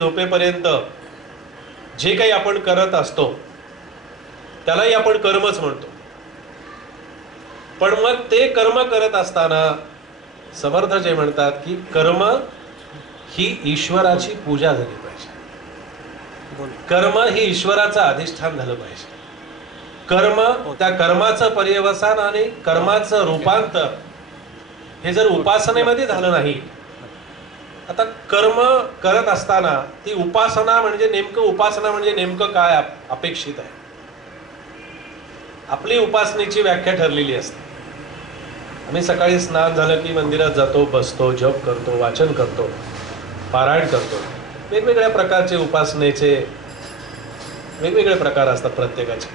झोपेपर्यंत जे काही आपण करत असतो त्यालाही आपण कर्मच म्हणतो. पण मग ते कर्म करत असताना समर्थ जे म्हणतात की कर्म ही ईश्वराची पूजा झाली पाहिजे. कर्म ही ईश्वराचं अधिष्ठान झालं पाहिजे. कर्म त्या कर्माचं पर्यवसान आणि कर्माचं रूपांतर हे जर उपासनेमध्ये झालं नाही. आता कर्म करत असताना ती उपासना म्हणजे नेमकं काय अपेक्षित आहे. आपली उपासनेची व्याख्या ठरलेली असते. आम्ही सकाळी स्नान झालं की मंदिरात जातो, बसतो, जप करतो, वाचन करतो, पारायण करतो. वेगवेगळ्या प्रकारचे उपासनेचे वेगवेगळे प्रकार असतात प्रत्येकाचे.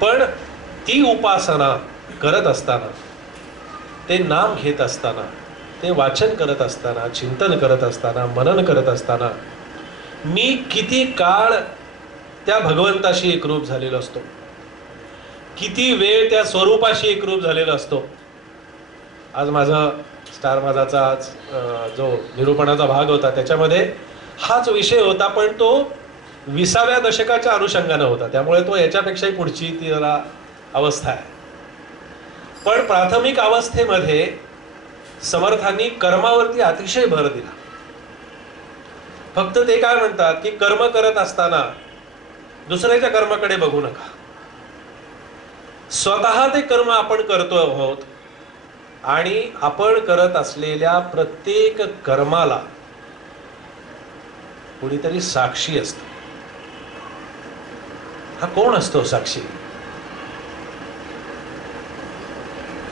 पण ती उपासना करत असताना, ते नाम घेत असताना, ते वाचन करत असताना, चिंतन करत असताना, मनन करत असताना मी किती काळ त्या भगवंताशी एकरूप झालेलो असतो, किती वेळ त्या स्वरूपाशी एकरूप झालेला असतो. आज माझा स्टार माझाचा आज जो निरूपणाचा भाग होता त्याच्यामध्ये हाच विषय होता, पण तो 20व्या दशकाच्या अनुषंगाने होता, त्यामुळे तो याच्यापेक्षाही पुढची ती जरा अवस्था आहे. पण प्राथमिक अवस्थेमध्ये समर्थांनी कर्मावरती अतिशय भर दिला. फक्त ते काय म्हणतात की कर्म करत असताना दुसऱ्याच्या कर्माकडे बघू नका. स्वतः ते कर्म आपण करतो आहोत आणि आपण करत असलेल्या प्रत्येक कर्माला कोणीतरी साक्षी असतो. हा कोण असतो साक्षी?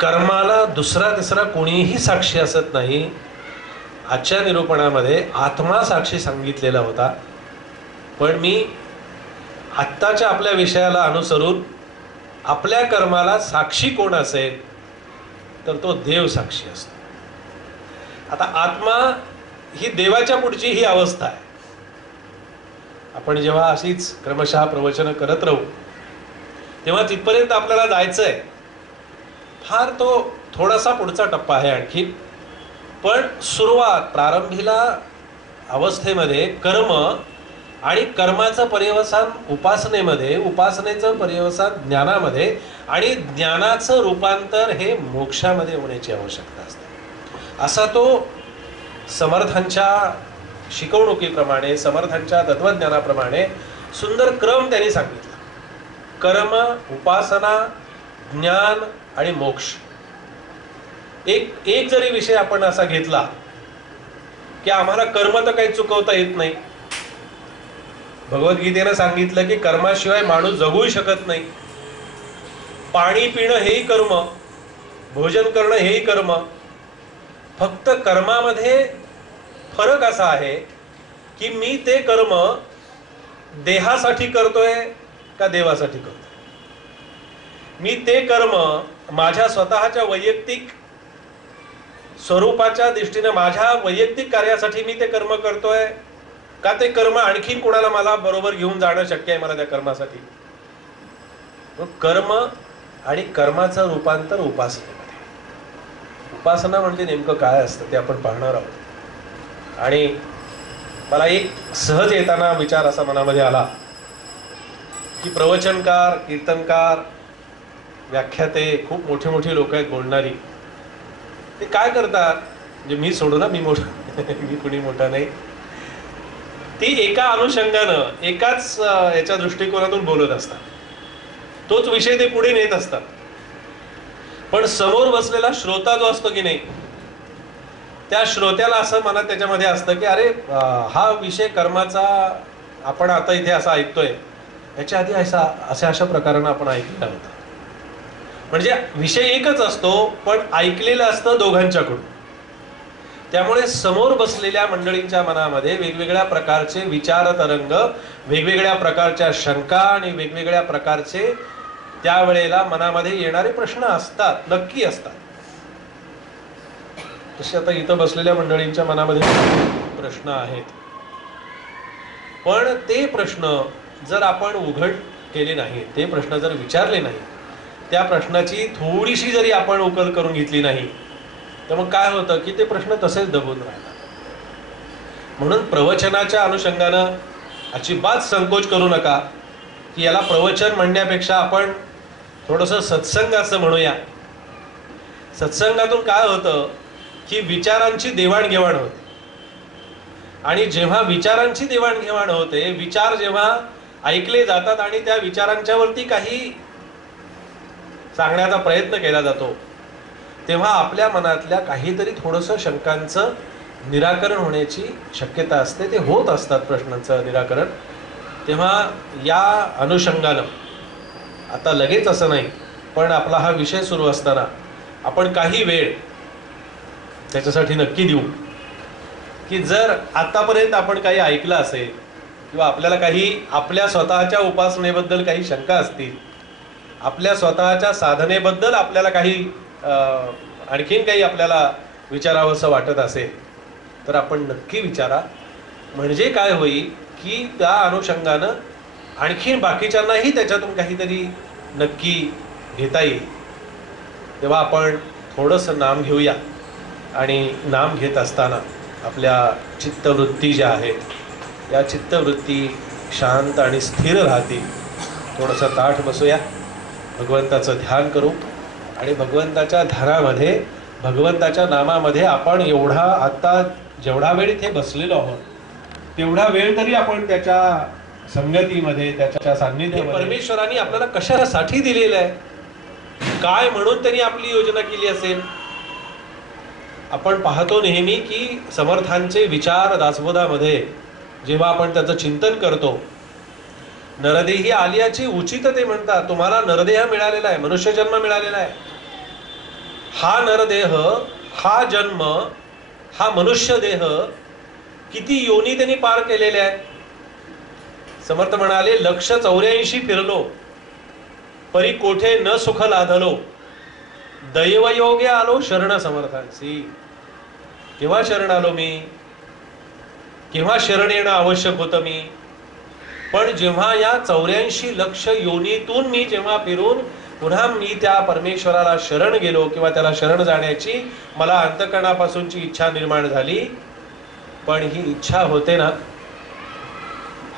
कर्माला दुसरा तिसरा कोणीही साक्षी असत नाही. आजच्या निरूपणामध्ये आत्मा साक्षी सांगितलेला होता. पण मी आत्ताच्या आपल्या विषयाला अनुसरून आपल्या कर्माला साक्षी कोण असेल तर तो देव साक्षी असतो. आता आत्मा ही देवाच्या पुढची ही अवस्था आहे. आपण जेव्हा अशीच क्रमशः प्रवचन करत राहू तेव्हा तिथपर्यंत आपल्याला जायचंय. फार तो थोडासा पुढचा टप्पा आहे आणखी. पण सुरुवात प्रारंभीला अवस्थेमध्ये कर्म आणि कर्माचं पर्यवसान उपासनेमध्ये, उपासनेचं पर्यवसान ज्ञानामध्ये आणि ज्ञानाचं रूपांतर हे मोक्षामध्ये होण्याची आवश्यकता असते. असा तो समर्थांच्या शिकवणुकीप्रमाणे, समर्थांच्या तत्वज्ञानाप्रमाणे सुंदर क्रम त्यांनी सांगितला. कर्म, उपासना, ज्ञान आणि मोक्ष. एक जरी विषय आपण असा घेतला की आम्हाला कर्म तर काही चुकवता येत नाही. भगवद्गीतेनं सांगितलं की कर्माशिवाय माणूस जगूही शकत नाही. पाणी पिणं हेही कर्म, भोजन करणं हेही कर्म. फक्त कर्मामध्ये फरक असा आहे की मी ते कर्म देहासाठी करतोय का देवासाठी करतोय. मी ते कर्म माझ्या स्वतःच्या वैयक्तिक स्वरूपाच्या दृष्टीने माझ्या वैयक्तिक कार्यासाठी मी ते कर्म करतोय का ते कर्म आणखीन कोणाला मला बरोबर घेऊन जाणं शक्य आहे मला त्या कर्मासाठी. कर्म आणि कर्माचं रूपांतर उपासनेमध्ये. उपासना म्हणजे नेमकं काय असतं ते आपण पाहणार आहोत. आणि मला एक सहज येताना विचार असा मनामध्ये आला की प्रवचनकार, कीर्तनकार, व्याख्याते, खूप मोठी मोठी लोक आहेत बोलणारी. ते काय करतात, म्हणजे मी सोडू ना, मी मोठा मी कुणी मोठा नाही. ती एका अनुषंगानं एकाच याच्या दृष्टिकोनातून बोलत असतात. तोच विषय ते पुढे नेत असतात. पण समोर बसलेला श्रोता जो असतो की नाही, त्या श्रोत्याला असं मनात त्याच्यामध्ये असतं की अरे हा विषय कर्माचा आपण आता इथे असा ऐकतोय, याच्या आधी अशा प्रकारानं आपण ऐकलेला होता. म्हणजे विषय एकच असतो पण ऐकलेलं असतं दोघांच्याकडून. त्यामुळे समोर बसलेल्या मंडळींच्या मनामध्ये वेगवेगळ्या प्रकारचे विचार तरंग, वेगवेगळ्या प्रकारच्या शंका आणि वेगवेगळ्या प्रकारचे त्यावेळेला मनामध्ये येणारे प्रश्न असतात, नक्की असतात. तसे आता इथं बसलेल्या मंडळींच्या मनामध्ये प्रश्न आहेत. पण ते प्रश्न जर आपण उघड केले नाही, ते प्रश्न जर विचारले नाही, त्या प्रश्नाची थोडीशी जरी आपण उकल करून घेतली नाही तर मग काय होतं की ते प्रश्न तसेच दबून राहतात. म्हणून प्रवचनाच्या अनुषंगानं अजिबात संकोच करू नका की याला प्रवचन म्हणण्यापेक्षा आपण थोडंसं सत्संग असं म्हणूया. सत्संगातून काय होतं की विचारांची देवाणघेवाण होते, आणि जेव्हा विचारांची देवाणघेवाण होते, विचार जेव्हा ऐकले जातात आणि त्या विचारांच्यावरती काही सांगण्याचा प्रयत्न केला जातो, तेव्हा आपल्या मनातल्या काहीतरी थोडंसं शंकांचं निराकरण होण्याची शक्यता असते. ते होत असतात प्रश्नांचं निराकरण. तेव्हा या अनुषंगानं आता लगेच असं नाही, पण आपला हा विषय सुरू असताना आपण काही वेळ त्याच्यासाठी नक्की देऊ की जर आतापर्यंत आपण काही ऐकलं असेल किंवा आपल्याला काही आपल्या स्वतःच्या उपासनेबद्दल काही शंका असतील, आपल्या स्वतःच्या साधनेबद्दल आपल्याला काही आणखीन काही आपल्याला विचारावंसं वाटत असेल तर आपण नक्की विचारा. म्हणजे काय होईल की त्या अनुषंगानं आणखीन बाकीच्यांनाही त्याच्यातून काहीतरी नक्की घेता येईल. तेव्हा आपण थोडंसं नाम घेऊया, आणि नाम घेत असताना आपल्या चित्तवृत्ती ज्या आहेत या चित्तवृत्ती शांत आणि स्थिर राहतील. थोडंसं ताठ बसूया, भगवंताचं ध्यान करू, आणि भगवंताच्या ध्यानामध्ये भगवंताच्या नामामध्ये आपण एवढा आता जेवढा वेळ इथे बसलेलो आहोत तेवढा वेळ तरी आपण त्याच्या संगतीमध्ये, त्याच्या सान्निध्यामध्ये, परमेश्वराने आपल्याला कशासाठी दिलेलं आहे, काय म्हणून त्यांनी आपली योजना केली असेल. आपण पाहतो नेहमी की समर्थांचे विचार दासबोधामध्ये जेव्हा आपण त्याचं चिंतन करतो, नरदेही आलियाची उचित ते म्हणतात. तुम्हाला नरदेह मिळालेला आहे, मनुष्य जन्म मिळालेला आहे. हा नरदेह, हा जन्म, हा मनुष्य देह किती योनी त्यांनी पार केलेले आहे. समर्थ म्हणाले, 184 फिरलो परी कोठे न सुख लाधलो, दैवयोगे आलो शरण समर्थांसी. केव्हा शरण आलो मी, केव्हा शरण येणं आवश्यक होतं मी, पण जेव्हा या 84 लक्ष योनीतून मी जेव्हा फिरून पुन्हा मी त्या परमेश्वराला शरण गेलो किंवा त्याला शरण जाण्याची मला अंतःकरणापासूनची इच्छा निर्माण झाली. पण ही इच्छा होते ना,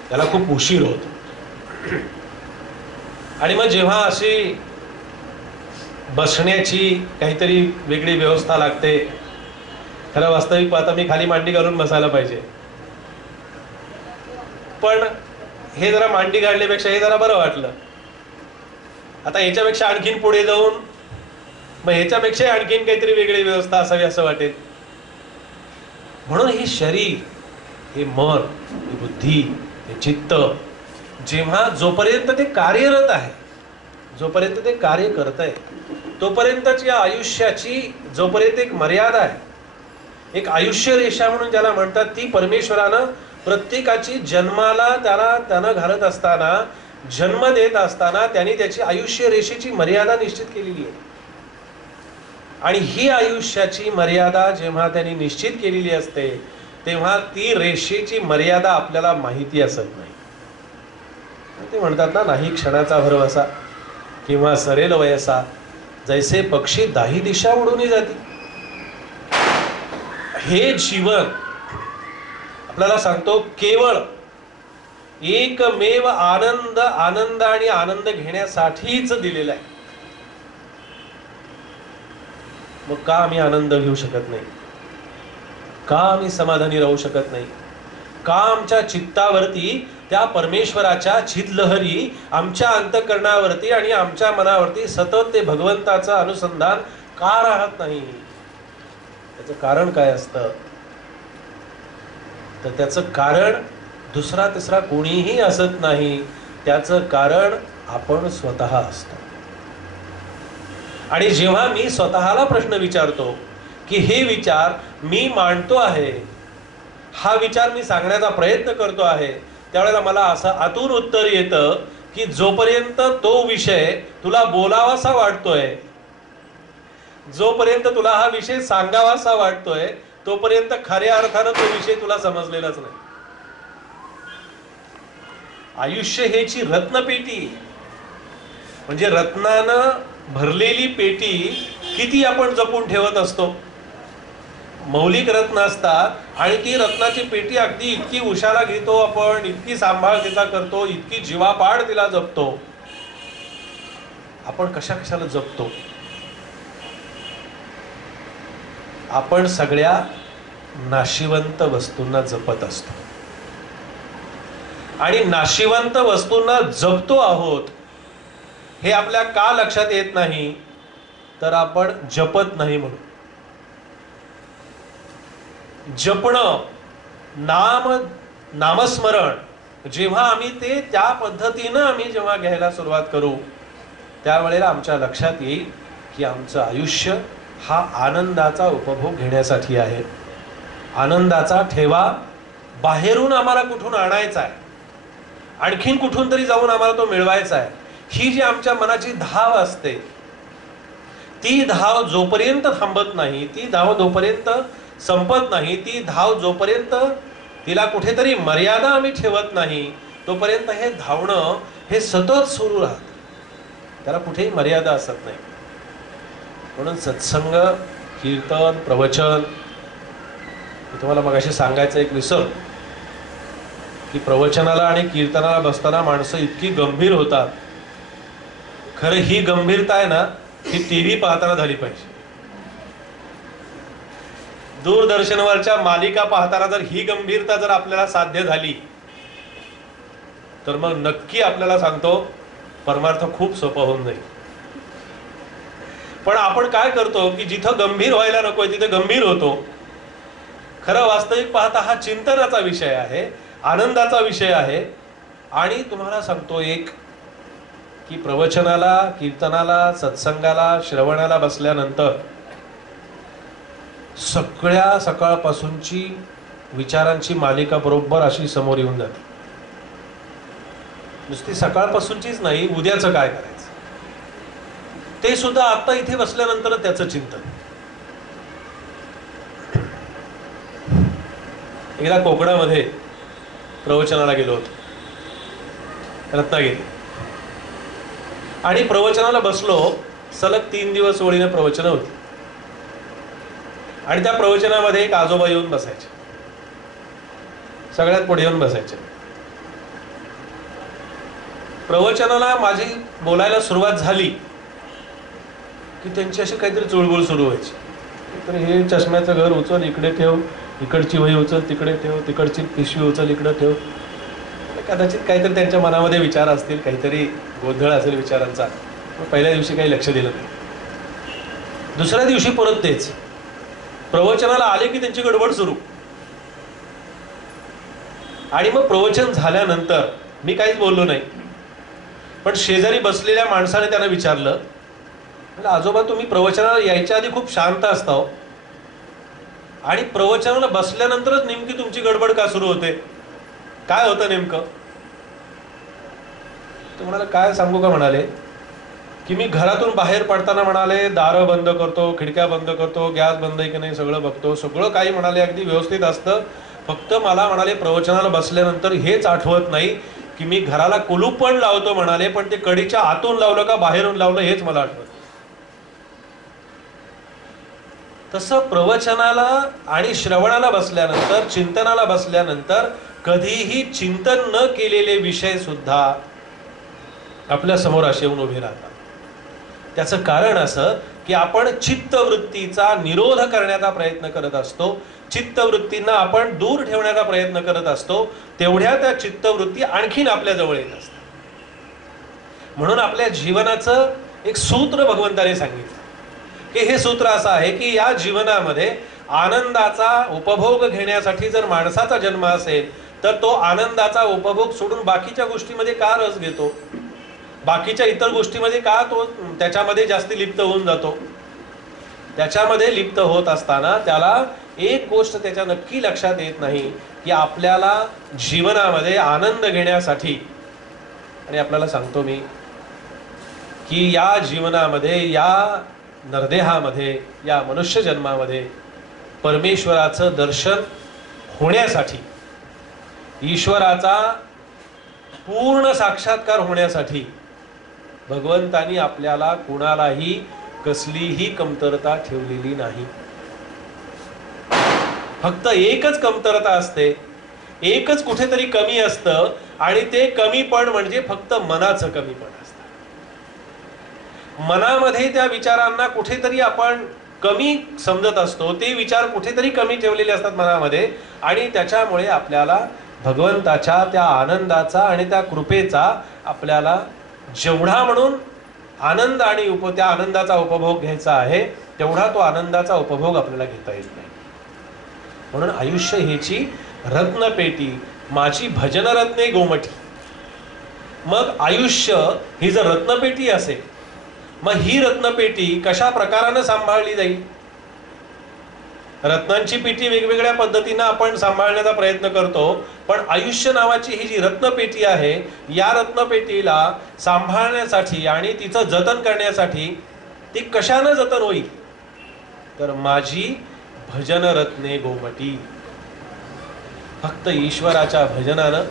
त्याला खूप उशीर होतो. आणि मग जेव्हा अशी बसण्याची काहीतरी वेगळी व्यवस्था लागते, खरं वास्तविक पाहता मी खाली मांडी घालून बसायला पाहिजे, पण हे जरा मांडी घालण्यापेक्षा हे जरा बरं वाटलं. आता याच्यापेक्षा आणखीन पुढे जाऊन मग ह्याच्यापेक्षा आणखीन काहीतरी वेगळी व्यवस्था असावी असं वाटेल. म्हणून हे शरीर, हे मन, ही बुद्धी, हे चित्त जेव्हा जोपर्यंत ते कार्यरत आहे, जोपर्यंत ते कार्य करत आहे, तोपर्यंतच या आयुष्याची जोपर्यंत एक मर्यादा आहे, एक आयुष्य रेषा म्हणून ज्याला म्हणतात, ती परमेश्वरानं प्रत्येकाची जन्माला त्यानं घालत असताना, जन्म देत असताना त्यांनी त्याची आयुष्य रेषेची मर्यादा निश्चित केलेली आहे. आणि ही आयुष्याची मर्यादा जेव्हा त्यांनी निश्चित केलेली असते तेव्हा ती रेषेची मर्यादा आपल्याला माहिती असत नाही. ते म्हणतात ना, नाही क्षणाचा भरवसा किंवा सरेल वयसा, जैसे पक्षी दाही दिशा उडून जाती. हे जीवन आपल्याला सांगतो केवळ एकमेव आनंद आणि आनंद घेण्यासाठीच दिलेला आहे. मग का आम्ही आनंद घेऊ शकत नाही, का आम्ही समाधानी राहू शकत नाही, का आमच्या चित्तावरती त्या परमेश्वराच्या चितलहरी आमच्या अंतःकरणावरती आणि आमच्या मनावरती सतत ते भगवंताचं अनुसंधान का राहत नाही. त्याचं कारण काय असतं, तर त्याचं कारण दुसरा तिसरा कोणीही असत नाही. त्याचं कारण आपण स्वतः असतो. आणि जेव्हा मी स्वतःला प्रश्न विचारतो की हे विचार मी मांडतो आहे, हा विचार मी सांगण्याचा प्रयत्न करतो आहे, त्यावेळेला मला असं आतून उत्तर येतं की जोपर्यंत तो विषय तुला बोलावासा वाटतोय, जोपर्यंत तुला हा विषय सांगावासा वाटतोय, तोपर्यंत खऱ्या अर्थानं तो विषय तुला समजलेलाच नाही. आयुष्य हेची रत्नपेटी, म्हणजे रत्नानं भरलेली पेटी किती आपण जपून ठेवत असतो. मौलिक रत्न असतात आणि ती रत्नाची पेटी अगदी इतकी उशाला घेतो आपण, इतकी सांभाळ तिचा करतो, इतकी जीवापाड तिला जपतो. आपण कशाला जपतो? आपण सगळ्या नाशिवंत वस्तूंना जपत असतो आणि नाशिवंत वस्तूंना जपतो आहोत हे आपल्या का लक्षात येत नाही? तर आपण जपत नाही म्हणून. जपणं, नामस्मरण जेव्हा आम्ही ते त्या पद्धतीनं आम्ही जेव्हा घ्यायला सुरुवात करू त्यावेळेला आमच्या लक्षात येईल की आमचं आयुष्य हा आनंदाचा उपभोग घेण्यासाठी आहे. आनंदाचा ठेवा बाहेरून आम्हाला कुठून आणायचा आहे, आणखीन कुठून तरी जाऊन आम्हाला तो मिळवायचा आहे. ही जी आमच्या मनाची धाव असते ती धाव जोपर्यंत थांबत नाही, ती धाव जोपर्यंत संपत नाही, ती धाव जोपर्यंत तिला कुठेतरी मर्यादा आम्ही ठेवत नाही तोपर्यंत हे धावणं हे सतत सुरू राहत. त्याला कुठेही मर्यादा असत नाही. म्हणून सत्संग, कीर्तन, प्रवचन, मी तुम्हाला मगाशी सांगायचं एक विसर की प्रवचनाला आणि कीर्तनाला बसताना माणसं इतकी गंभीर होतात. खरं ही गंभीरता आहे ना, ही टीव्ही पाहताना झाली पाहिजे. दूरदर्शनवरच्या मालिका पाहताना जर ही गंभीरता जर आपल्याला साध्य झाली तर मग नक्की आपल्याला सांगतो परमार्थ खूप सोपं होऊन जाईल. पण आपण काय करतो की जिथं गंभीर व्हायला नकोय तिथे गंभीर होतो. खरं वास्तविक पाहता हा चिंतनाचा विषय आहे, आनंदाचा विषय आहे. आणि तुम्हाला सांगतो एक की प्रवचनाला, कीर्तनाला, सत्संगाला, श्रवणाला बसल्यानंतर सगळ्या सकाळपासूनची विचारांची मालिका बरोबर अशी समोर येऊन जाते. नुसती सकाळपासूनचीच नाही, उद्याचं काय करायचं ते सुद्धा आता इथे बसल्यानंतर त्याचं चिंतन. एकदा कोकणामध्ये प्रवचनाला गेलो होतो, रत्नागिरी, आणि प्रवचनाला बसलो. सलग 3 दिवस ओळीने प्रवचनं होती आणि त्या प्रवचनामध्ये एक आजोबा येऊन बसायचे, सगळ्यात पुढे येऊन बसायचे. प्रवचनाला माझी बोलायला सुरुवात झाली की त्यांची अशी काहीतरी चुळबुळ सुरू व्हायची. तर हे चष्म्याचं घर उचल इकडे ठेव, इकडची वही उचल तिकडे ठेव, तिकडची पिशवी उचल इकडे ठेव. कदाचित काहीतरी त्यांच्या मनामध्ये विचार असतील, काहीतरी गोंधळ असेल विचारांचा. पहिल्या दिवशी काही लक्ष दिलं नाही. दुसऱ्या दिवशी परत तेच. प्रवचनाला आले की त्यांची गडबड सुरू. आणि मग प्रवचन झाल्यानंतर मी काहीच बोललो नाही, पण शेजारी बसलेल्या माणसाने त्यांना विचारलं, आजोबा तुम्ही प्रवचनाला यायच्या आधी खूप शांत असता हो, आणि प्रवचनाला बसल्यानंतरच नेमकी तुमची गडबड का सुरू होते? काय होतं नेमकं? ते म्हणाले, काय सांगू का? म्हणाले की मी घरातून बाहेर पडताना म्हणाले दारं बंद करतो, खिडक्या बंद करतो, गॅस बंद आहे की नाही सगळं बघतो, सगळं काही म्हणाले अगदी व्यवस्थित असतं. फक्त मला म्हणाले प्रवचनाला बसल्यानंतर हेच आठवत नाही की मी घराला कुलूप पण लावतो म्हणाले, पण ते कडीच्या आतून लावलं का बाहेरून लावलं हेच मला आठवत. तसं प्रवचनाला आणि श्रवणाला बसल्यानंतर, चिंतनाला बसल्यानंतर कधीही चिंतन न केलेले विषय सुद्धा आपल्या समोर असे येऊन उभे राहतात. त्याचं कारण असं की आपण चित्तवृत्तीचा निरोध करण्याचा प्रयत्न करत असतो, चित्तवृत्तींना आपण दूर ठेवण्याचा प्रयत्न करत असतो. तेवढ्या त्या चित्तवृत्ती आणखीन आपल्या जवळ येत असतात. म्हणून आपल्या जीवनाचं एक सूत्र भगवंताने सांगितलं की हे सूत्र असं आहे की या जीवनामध्ये आनंदाचा उपभोग घेण्यासाठी जर माणसाचा जन्म असेल तर तो आनंदाचा उपभोग सोडून बाकीच्या गोष्टीमध्ये का रस घेतो, बाकीच्या इतर गोष्टीमध्ये का तो त्याच्यामध्ये जास्ती लिप्त होऊन जातो. त्याच्यामध्ये लिप्त होत असताना त्याला एक गोष्ट त्याच्या नक्की लक्षात येत नाही की आपल्याला जीवनामध्ये आनंद घेण्यासाठी, आणि आपल्याला सांगतो मी की या जीवनामध्ये, या नरदेहामध्ये, या मनुष्य जन्मामध्ये परमेश्वराचं दर्शन होण्यासाठी, ईश्वराचा पूर्ण साक्षात्कार होण्यासाठी भगवंतानी आपल्याला कुणालाही कसलीही कमतरता ठेवलेली नाही. फक्त एकच कमतरता असते, एकच कुठेतरी कमी असतं, आणि ते कमीपण म्हणजे फक्त मनाचं कमीपण असतं. मनामध्ये त्या विचारांना कुठेतरी आपण कमी समजत असतो, ते विचार कुठेतरी कमी ठेवलेले असतात मनामध्ये, आणि त्याच्यामुळे आपल्याला भगवंताच्या त्या आनंदाचा आणि त्या कृपेचा आपल्याला जेवढा म्हणून आनंद आणि त्या आनंदाचा उपभोग घ्यायचा आहे, तेवढा तो आनंदाचा उपभोग आपल्याला घेता येत नाही. म्हणून आयुष्य हेची रत्नपेटी माझी भजन रत्ने गोमठी. मग आयुष्य ही जर रत्नपेटी असेल, मग ही रत्नपेटी कशा प्रकाराने सांभाळली जाईल? रत्नांची पेटी वेगवेगळ्या पद्धतीने आपण सांभाळण्याचा प्रयत्न करतो, पण आयुष्य नावाची ही जी रत्नपेटी आहे, या रत्नपेटीला सांभाळण्यासाठी आणि तिचं जतन करण्यासाठी ती कशाने जतन होईल? तर माझी भजन रत्ने गोमटी. फक्त ईश्वराच्या भजनानं,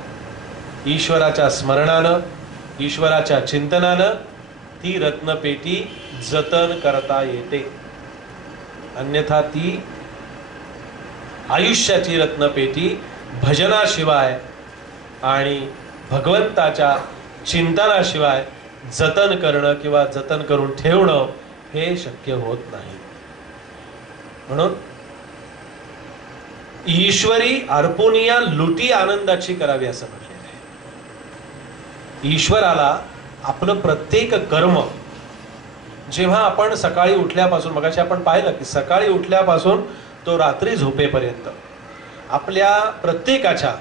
ईश्वराच्या स्मरणानं, ईश्वराच्या चिंतनानं ती रत्नपेटी जतन करता येते. अन्यथा ती आयुष्याची रत्नपेटी भजनाशिवाय आणि भगवंताच्या चिंतनाशिवाय जतन करणं किंवा जतन करून ठेवणं हे शक्य होत नाही. म्हणून ईश्वरी अर्पुनिया लुटी आनंदाची करावी असं म्हटलेलं आहे. ईश्वराला आपलं प्रत्येक कर्म, जेव्हा आपण सकाळी उठल्यापासून, मगाशी आपण पाहिलं की सकाळी उठल्यापासून तो रात्री झोपेपर्यंत आपल्या प्रत्येकाच्या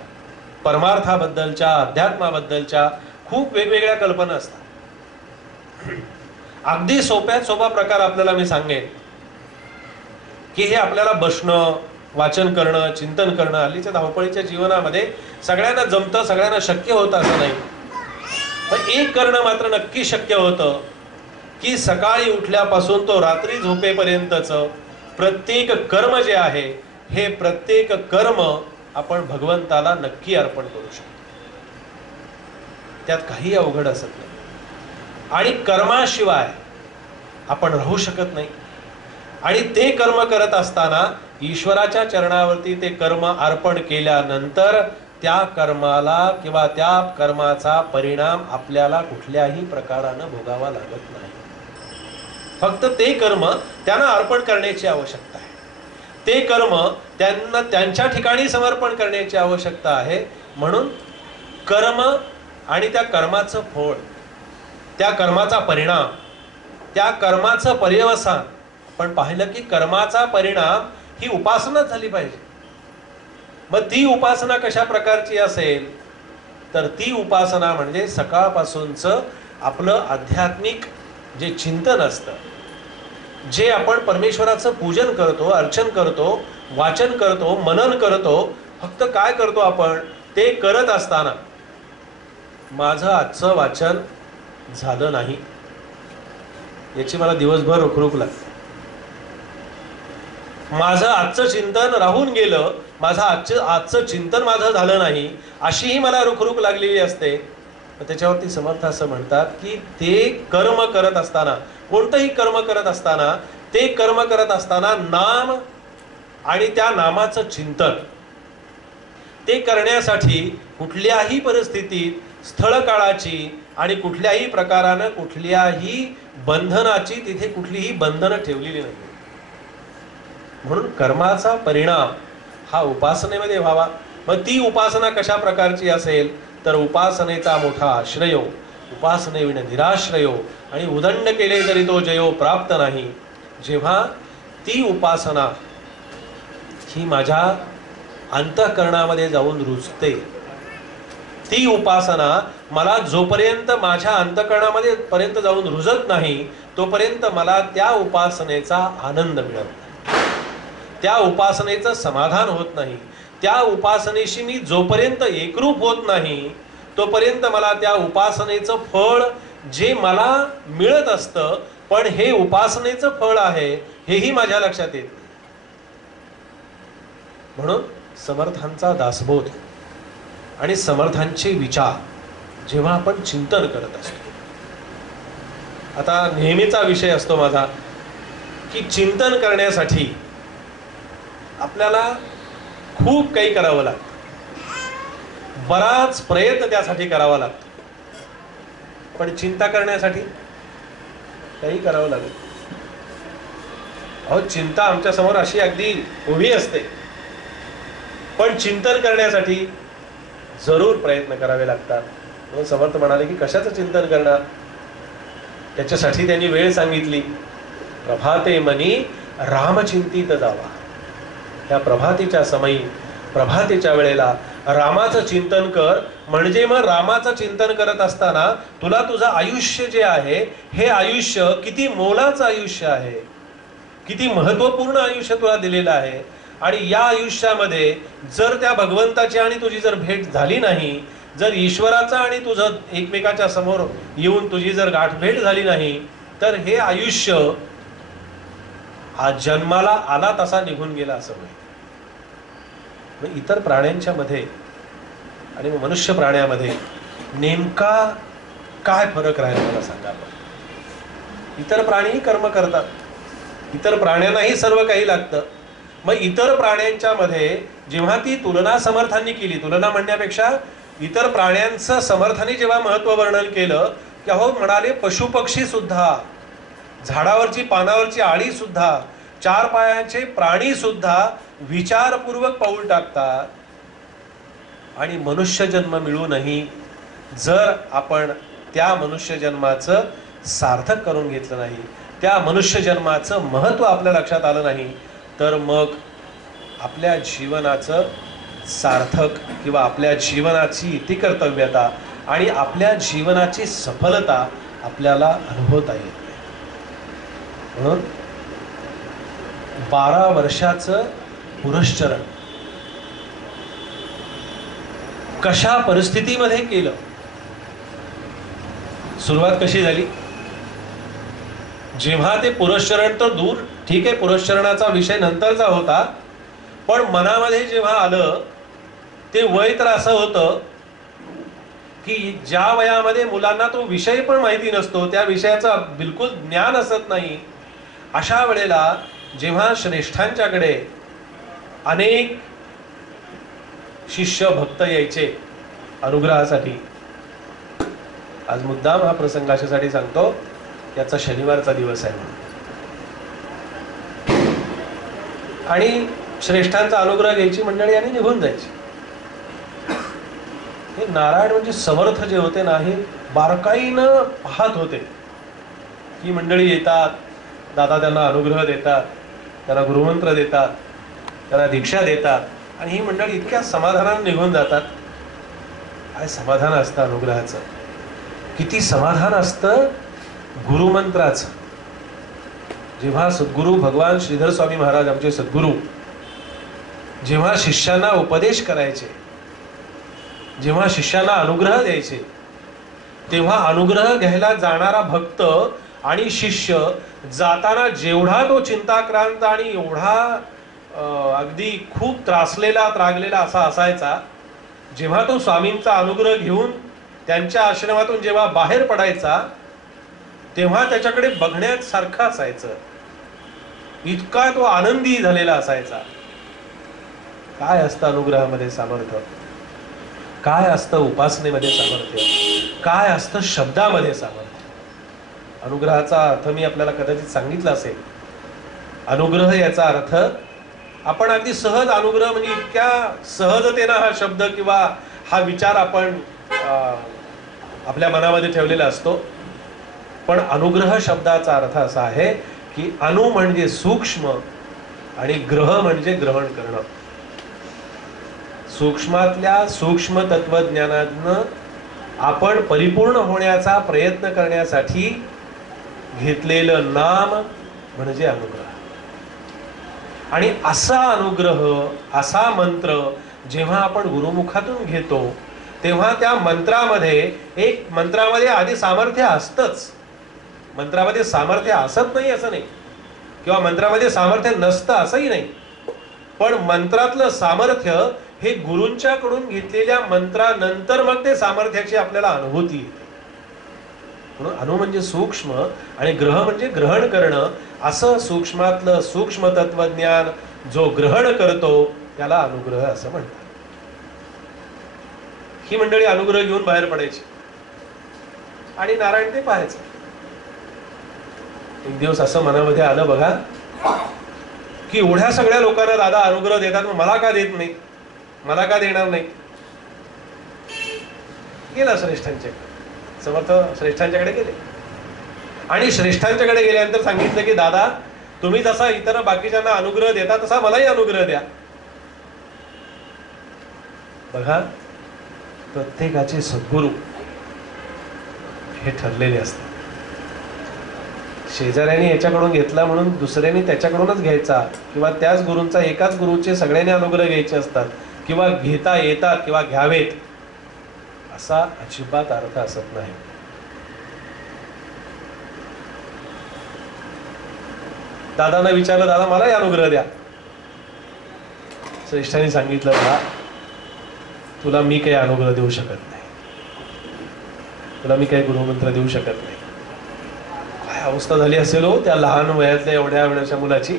परमार्थाबद्दलच्या, अध्यात्माबद्दलच्या खूप वेगवेगळ्या कल्पना असतात. अगदी सोप्यात सोपा प्रकार आपल्याला मी सांगेन की हे आपल्याला बसणं, वाचन करणं, चिंतन करणं हल्लीच्या धावपळीच्या जीवनामध्ये सगळ्यांना जमतं, सगळ्यांना शक्य होतं असं नाही. पण एक करणं मात्र नक्की शक्य होतं की सकाळी उठल्यापासून तो रात्री झोपेपर्यंतचं प्रत्येक कर्म जे आहे, हे प्रत्येक कर्म आपण भगवंताला नक्की अर्पण करू शकतो. त्यात काही अवघड असत नाही. आणि कर्माशिवाय आपण राहू शकत नाही. आणि ते कर्म करत असताना ईश्वराच्या चरणावरती ते कर्म अर्पण केल्यानंतर त्या कर्माला किंवा त्या कर्माचा परिणाम आपल्याला कुठल्याही प्रकारानं भोगावा लागत नाही. फक्त ते कर्म त्यांना अर्पण करण्याची आवश्यकता आहे. ते कर्म त्यांना त्यांच्या ठिकाणी समर्पण करण्याची आवश्यकता आहे. म्हणून कर्म आणि त्या कर्माचं फळ, त्या कर्माचा परिणाम, त्या कर्माचं पर्यवसान, आपण पाहिलं की कर्माचा परिणाम ही उपासना झाली पाहिजे. मग ती उपासना कशा प्रकारची असेल? तर ती उपासना म्हणजे सकाळपासूनचं आपलं आध्यात्मिक जे चिंतन असतं, जे आपण परमेश्वराचं पूजन करतो, अर्चन करतो, वाचन करतो, मनन करतो. फक्त काय करतो आपण? ते करत असताना माझं आजचं वाचन झालं नाही याची मला दिवसभर रुखरुख लागते. माझं आजचं चिंतन राहून गेलं, माझं आजचं चिंतन माझं झालं नाही, अशीही मला रुखरुख लागलेली असते. त्याच्यावरती समर्थ असं म्हणतात की ते कर्म करत असताना, कोणतंही कर्म करत असताना, ते कर्म करत असताना नाम आणि त्या नामाचं चिंतन ते करण्यासाठी कुठल्याही परिस्थितीत, स्थळ काळाची आणि कुठल्याही प्रकारानं कुठल्याही बंधनाची तिथे कुठलीही बंधनं ठेवलेली नाही. म्हणून कर्माचा परिणाम हा उपासनेमध्ये व्हावा. मग ती उपासना कशा प्रकारची असेल? तर उपासनेचा मोठा आश्रयो, उपासनेविण निराश्रयो, आणि उदंड केले तरी तो जयो प्राप्त नाही. जेव्हा ती उपासना ही माझ्या अंतःकरणामध्ये जाऊन रुजते, ती उपासना मला जोपर्यंत माझ्या अंतःकरणामध्ये पर्यंत जाऊन रुजत नाही, तोपर्यंत मला त्या उपासनेचा आनंद मिळत नाही, त्या उपासनेचं समाधान होत नाही. त्या उपासनेशी मी जोपर्यंत एकरूप होत नाही, तोपर्यंत मला त्या उपासनेचं फळ जे मला मिळत असतं, पण हे उपासनेचं फळ आहे हेही माझ्या लक्षात येत नाही. म्हणून समर्थांचा दासबोध आणि समर्थांचे विचार जेव्हा आपण चिंतन करत असतो, आता नेहमीचा विषय असतो माझा की चिंतन करण्यासाठी आपल्याला खूप काही करावं लागतं, बराच प्रयत्न त्यासाठी करावा लागतो. पण चिंता करण्यासाठी काही करावं लागेल. अहो, चिंता आमच्या समोर अशी अगदी उभी असते, पण चिंतन करण्यासाठी जरूर प्रयत्न करावे लागतात. म्हणून समर्थ म्हणाले की कशाचं चिंतन करणार, त्याच्यासाठी त्यांनी वेळ सांगितली. प्रभाते मनी रामचिंतित जावा. त्या प्रभातीच्या समयी, प्रभातीच्या वेळेला रामाचं चिंतन कर. म्हणजे मग रामाचं चिंतन करत असताना तुला तुझं आयुष्य जे आहे, हे आयुष्य किती मोलाचं आयुष्य आहे, किती महत्वपूर्ण आयुष्य तुला दिलेलं आहे. आणि या आयुष्यामध्ये जर त्या भगवंताची आणि तुझी जर भेट झाली नाही, जर ईश्वराचा आणि तुझं एकमेकाच्या समोर येऊन तुझी जर गाठभेट झाली नाही, तर हे आयुष्य हा जन्माला आला तसा निघून गेला असं होईल. इतर प्राण्यांच्या मध्ये आणि मनुष्य प्राण्यामध्ये नेमका काय फरक राहिला मला सांगा. इतर प्राणीही कर्म करतात, इतर प्राण्यांनाही सर्व काही लागतं. मग इतर प्राण्यांच्या मध्ये जेव्हा ती तुलना समर्थांनी केली, तुलना म्हणण्यापेक्षा इतर प्राण्यांचं समर्थांनी जेव्हा महत्व वर्णन केलं, की अहो म्हणाले पशुपक्षी सुद्धा, झाडावरची पानावरची आळी सुद्धा, चार पायाचे प्राणी सुद्धा विचारपूर्वक पाऊल टाकतात. आणि मनुष्य जन्म मिळूनही जर आपण त्या मनुष्य जन्माचं सार्थक करून घेतलं नाही, त्या मनुष्य जन्माचं महत्व आपल्या लक्षात आलं नाही, तर मग आपल्या जीवनाचं सार्थक किंवा आपल्या जीवनाची इतिकर्तव्यता आणि आपल्या जीवनाची सफलता आपल्याला अनुभवता येत नाही. म्हणून 12 वर्षाचं पुरश्चरण कशा परिस्थितीमध्ये केलं, सुरुवात कशी झाली. जेव्हा ते पुरश्चरण तर दूर, ठीक आहे, पुरश्चरणाचा विषय नंतरचा होता, पण मनामध्ये जेव्हा आलं ते वय तर असं होतं की ज्या वयामध्ये मुलांना तो विषय पण माहिती नसतो, त्या विषयाचं बिलकुल ज्ञान असत नाही, अशा वेळेला जेव्हा श्रेष्ठांच्याकडे अनेक शिष्य भक्त यायचे अनुग्रहासाठी. आज मुद्दाम हा प्रसंग अशासाठी सांगतो, याचा शनिवारचा दिवस आहे म्हणून. आणि श्रेष्ठांचा अनुग्रह घ्यायची मंडळी आणि निघून जायची. हे नारायण म्हणजे समर्थ जे होते ना, हे बारकाईनं पाहत होते की मंडळी येतात, दादा त्यांना अनुग्रह देतात, त्यांना गुरुमंत्र देतात, त्यांना दीक्षा देतात, आणि ही मंडळी इतक्या समाधानाने निघून जातात. काय समाधान असतं अनुग्रहाचं, किती समाधान असतं गुरुमंत्राचं. जेव्हा सद्गुरू भगवान श्रीधर स्वामी महाराज आमचे सद्गुरू जेव्हा शिष्यांना उपदेश करायचे, जेव्हा शिष्यांना अनुग्रह द्यायचे, तेव्हा अनुग्रह घ्यायला जाणारा भक्त आणि शिष्य जाताना जेवढा तो चिंताक्रांत आणि एवढा अगदी खूप त्रासलेला त्रागलेला असा असायचा, जेव्हा तो स्वामींचा अनुग्रह घेऊन त्यांच्या आश्रमातून जेव्हा बाहेर पडायचा, तेव्हा त्याच्याकडे बघण्यासारखं असायचं, इतका तो आनंदी झालेला असायचा. काय असतं अनुग्रहामध्ये सामर्थ्य, काय असतं उपासनेमध्ये सामर्थ्य, काय असतं शब्दामध्ये सामर्थ्य. अनुग्रहाचा अर्थ मी आपल्याला कदाचित सांगितलं असेल. अनुग्रह याचा अर्थ आपण अगदी सहज, अनुग्रह म्हणजे इतक्या सहजतेनं हा शब्द किंवा हा विचार आपण आपल्या मनामध्ये ठेवलेला असतो. पण अनुग्रह शब्दाचा अर्थ असा आहे की अनु म्हणजे सूक्ष्म आणि ग्रह म्हणजे ग्रहण करणं. सूक्ष्मातल्या सूक्ष्म तत्वज्ञानानं आपण परिपूर्ण होण्याचा प्रयत्न करण्यासाठी घेतलेलं नाम म्हणजे अनुग्रह. आणि असा अनुग्रह, असा मंत्र जेव्हा आपण गुरुमुखातून घेतो, तेव्हा त्या मंत्रामध्ये मंत्रामध्ये आधी सामर्थ्य असतंच. मंत्रामध्ये सामर्थ्य असत नाही असं नाही, किंवा मंत्रामध्ये सामर्थ्य नसतं असंही नाही, पण मंत्रातलं सामर्थ्य हे गुरूंच्याकडून घेतलेल्या मंत्रानंतर मग ते सामर्थ्याची आपल्याला अनुभूती येते. म्हणून अनु म्हणजे सूक्ष्म आणि ग्रह म्हणजे ग्रहण करणं. असं सूक्ष्मातलं सूक्ष्म तत्वज्ञान जो ग्रहण करतो त्याला अनुग्रह असं म्हणतात. ही मंडळी अनुग्रह घेऊन बाहेर पडायची आणि नारायण ते पाहायचं. एक दिवस असं मनामध्ये आलं बघा की एवढ्या सगळ्या लोकांना दादा अनुग्रह देतात, मग मला का देत नाही, मला का देणार नाही. गेला श्रेष्ठांच्याकडे, समर्थ श्रेष्ठांच्याकडे गेले आणि श्रेष्ठांच्याकडे गेल्यानंतर सांगितलं की दादा तुम्ही जसा इतर बाकीच्यांना अनुग्रह देता तसा मलाही अनुग्रह द्या. बघा प्रत्येकाचे सद्गुरू हे ठरलेले असतात. शेजाऱ्याने याच्याकडून घेतला म्हणून दुसऱ्याने त्याच्याकडूनच घ्यायचा, किंवा त्याच गुरूंचा एकाच गुरुचे सगळ्यांनी अनुग्रह घ्यायचे असतात, किंवा घेता येतात किंवा घ्यावेत असा अजिबात अर्थ असत नाही. दादांना विचारलं दादा मलाही अनुग्रह द्या. श्रेष्ठांनी सांगितलं बा तुला मी काही अनुग्रह देऊ शकत नाही, तुला मी काही गुरुमंत्र देऊ शकत नाही. काय अवस्था झाली असेल हो त्या लहान वयातल्या एवढ्या वेळेच्या मुलाची.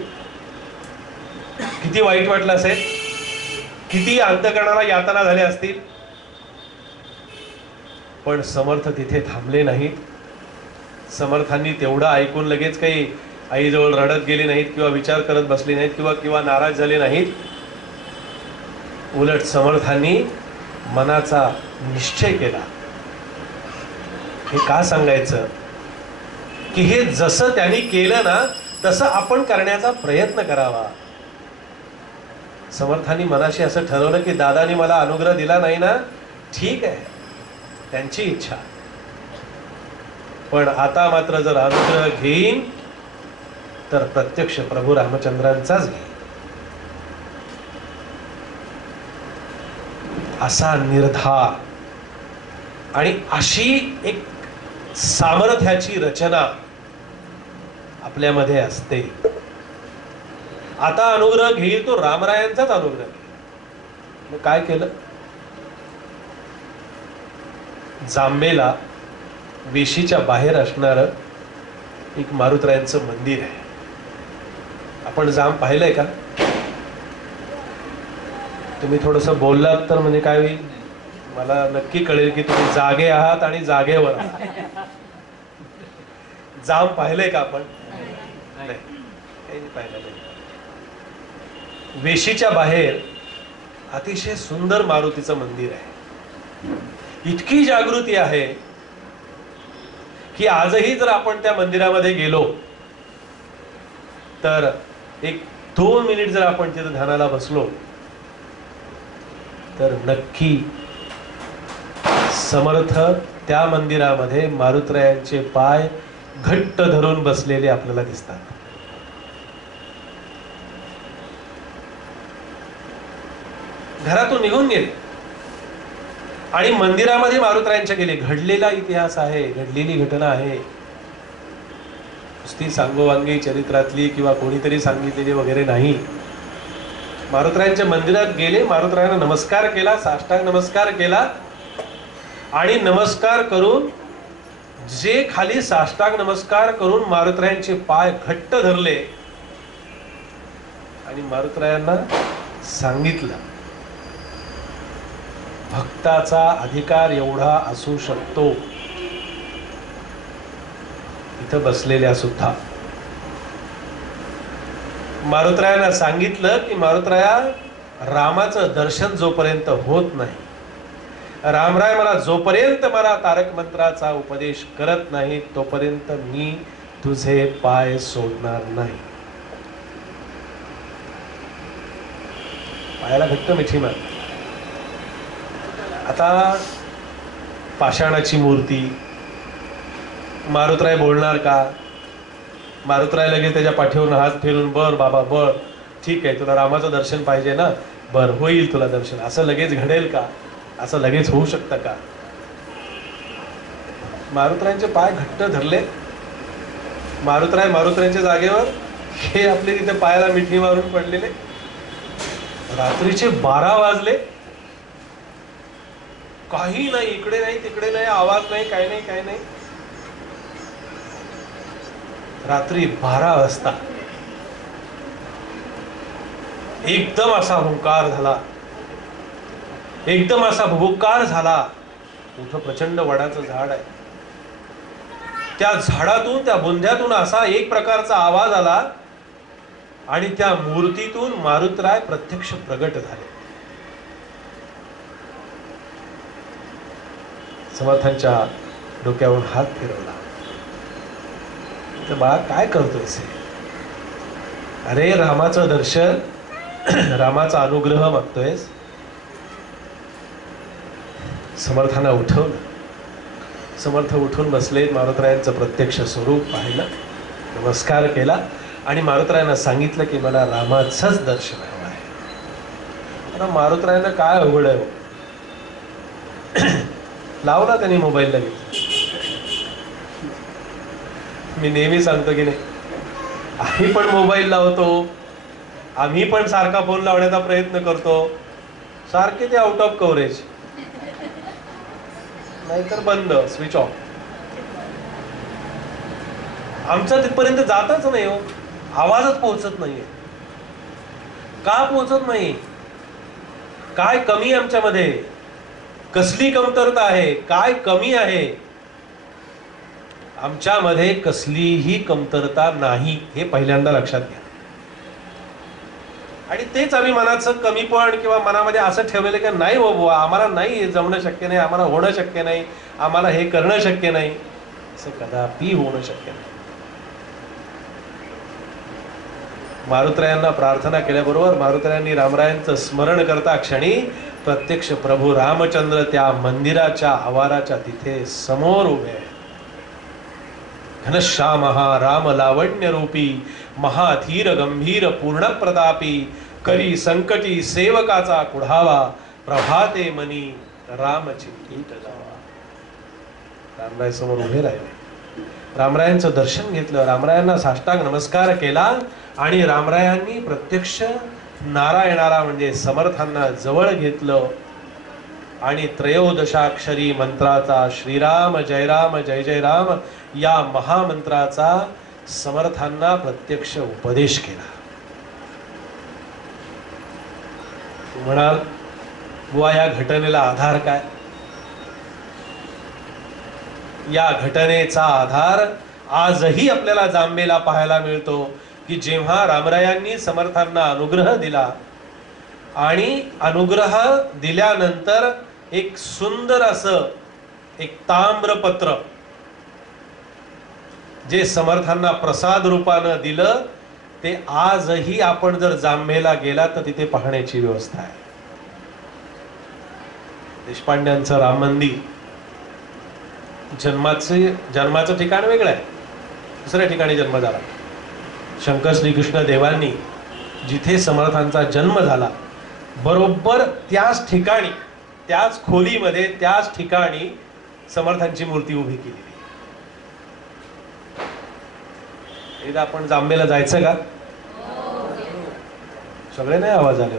किती वाईट वाटलं असेल, किती अंतकरणाला यातना झाल्या असतील. पण समर्थ तिथे थांबले नाहीत. समर्थांनी तेवढं ऐकून लगेच काही आईजवळ रडत गेले नाहीत किंवा विचार करत बसले नाहीत किंवा नाराज झाले नाहीत. उलट समर्थांनी मनाचा निश्चय केला. हे का सांगायचं की हे जसं त्यांनी केलं ना तसं आपण करण्याचा प्रयत्न करावा. समर्थांनी मनाशी असं ठरवलं की दादानी मला अनुग्रह दिला नाही ना, ठीक आहे त्यांची इच्छा, पण आता मात्र जर अनुग्रह घेईन तर प्रत्यक्ष प्रभू रामचंद्रांचाच घेईन. असा निर्धार आणि अशी एक सामर्थ्याची रचना आपल्यामध्ये असते. आता अनुग्रह घेईल तो रामरायांचाच अनुग्रह. मग काय केलं, जांबेला वेशीच्या बाहेर असणार एक मारुतरायांचं मंदिर आहे. आपण जांब पाहिलंय का? तुम्ही थोडस बोललात तर म्हणजे काय होईल मला नक्की कळेल की तुम्ही जागे आहात आणि जागेवर आहात. जांब पाहिलंय का आपण? नाही पाहिलं नाही. वेशीच्या बाहेर अतिशय सुंदर मारुतीचं मंदिर आहे. इतकी जागृती आहे की आजही जर आपण त्या मंदिरामध्ये गेलो तर एक 2 मिनिट जर आपण तिथे ध्यानाला बसलो तर नक्की समर्थ त्या मंदिरामध्ये मारुतरायांचे पाय घट्ट धरून बसलेले आपल्याला दिसतात. घरातून निघून गेले आणि मंदिरामध्ये मारुतरायांच्या गेले. घडलेला इतिहास आहे, घडलेली घटना आहे. नुसती सांगोवांगी चरित्रातली किंवा कोणीतरी सांगितलेली वगैरे नाही. मारुतरायांच्या मंदिरात गेले, मारुतरायांना नमस्कार केला, साष्टांग नमस्कार केला आणि नमस्कार करून जे खाली साष्टांग नमस्कार करून मारुतरायांचे पाय घट्ट धरले आणि मारुतरायांना सांगितलं भक्ताचा अधिकार एवढा असू शकतो. इथं बसलेल्या सुद्धा मारुतरायांना सांगितलं की मारुतराया रामाचं दर्शन जोपर्यंत होत नाही, रामराय मला जोपर्यंत मला तारक मंत्राचा उपदेश करत नाही तोपर्यंत मी तुझे पाय सोडणार नाही. पायाला घट्ट मिठी मार. आता पाषाणाची मूर्ती, मारुतराय बोलणार का? मारुतराय लगेच त्याच्या पाठीवरून हात फिरून बर बाबा बर ठीक आहे तुला रामाचं दर्शन पाहिजे ना, बर होईल तुला दर्शन. असं लगेच घडेल का? असं लगेच होऊ शकतं का? मारुतरायांचे पाय घट्ट धरले. मारुतराय मारुतरायांच्या जागेवर, हे आपले तिथे पायाला मिठी मारून पडलेले. रात्रीचे 12 वाजले. काही नाही, इकडे नाही तिकडे नाही, आवाज नाही, काही नाही काही नाही. रात्री 12 वाजता एकदम असा हुंकार झाला, एकदम असा भुभुकार झाला. मोठं प्रचंड वडाचं झाड आहे, त्या झाडातून, त्या बुंध्यातून असा एक प्रकारचा आवाज आला आणि त्या मूर्तीतून मारुतराय प्रत्यक्ष प्रगट झाले. समर्थांच्या डोक्यावरून हात फिरवला. बाळा काय करतोयस? अरे रामाचं दर्शन, रामाचा अनुग्रह मागतोयस. समर्थांना उठवलं. समर्थ उठून बसले. मारुतरायांचं प्रत्यक्ष स्वरूप पाहिलं, नमस्कार केला आणि मारुतरायांना सांगितलं की मला रामाचंच दर्शन हवं आहे. आता मारुतरायांना काय अवघड आहे, लावला त्यांनी मोबाईल लगेच. मी नेहमी सांगतो की नाही, आम्ही पण मोबाईल लावतो, आम्ही पण सारखा फोन लावण्याचा प्रयत्न करतो, सारखे ते आउट ऑफ कव्हरेज, नाहीतर बंद, स्विच ऑफ. आमचं तिथपर्यंत जातच नाही हो, आवाजच पोहोचत नाहीये. का पोहोचत नाही? काय कमी आमच्यामध्ये? कसली कमतरता आहे? काय कमी आहे? आमच्यामध्ये कसलीही कमतरता नाही, हे पहिल्यांदा लक्षात घ्या. आणि तेच आम्ही मनाचं कमीपण किंवा मनामध्ये असं ठेवलेलं की नाही हो बुवा, आम्हाला नाही जमणं शक्य नाही, आम्हाला होणं शक्य नाही, आम्हाला हे करणं शक्य नाही, असं कदापि होणं शक्य नाही. मारुतरायांना प्रार्थना केल्याबरोबर मारुतरायांनी रामरायांचं स्मरण करता क्षणी प्रत्यक्ष प्रभू रामचंद्र त्या मंदिराच्या आवाराच्या तिथे समोर उभे आहे. घनश्याम राम लावण्य रूपी, महाधीर गंभीर पूर्ण प्रतापी, करी संकटी सेवकाचा कुढावा, प्रभाते मनी रामचिंतित जावा. रामराय समोर उभे राहिले. रामरायांचं दर्शन घेतलं, रामरायांना साष्टांग नमस्कार केला आणि रामरायांनी प्रत्यक्ष नारायणाला म्हणजे समर्थांना जवळ घेतलं आणि त्रयोदशाक्षरी मंत्राचा श्रीराम जय राम जय जय राम या महामंत्राचा समर्थांना प्रत्यक्ष उपदेश केला. तू म्हणाल बुवा या घटनेला आधार काय? या घटनेचा आधार आजही आपल्याला जांबेला पाहायला मिळतो की जेव्हा रामरायांनी समर्थांना अनुग्रह दिला आणि अनुग्रह दिल्यानंतर एक सुंदर असं एक ताम्रपत्र जे समर्थांना प्रसाद रूपानं दिलं, ते आजही आपण जर जांभेला गेला तर तिथे पाहण्याची व्यवस्था आहे. देशपांड्यांचं राम मंदिर जन्माचं ठिकाण वेगळं आहे, दुसऱ्या ठिकाणी जन्म झाला. शंकर श्रीकृष्ण देवांनी जिथे समर्थांचा जन्म झाला बरोबर त्याच ठिकाणी, त्याच खोलीमध्ये, त्याच ठिकाणी समर्थांची मूर्ती उभी केली. एकदा आपण जांभेला जायचं का? सगळे नाही आवाज आले.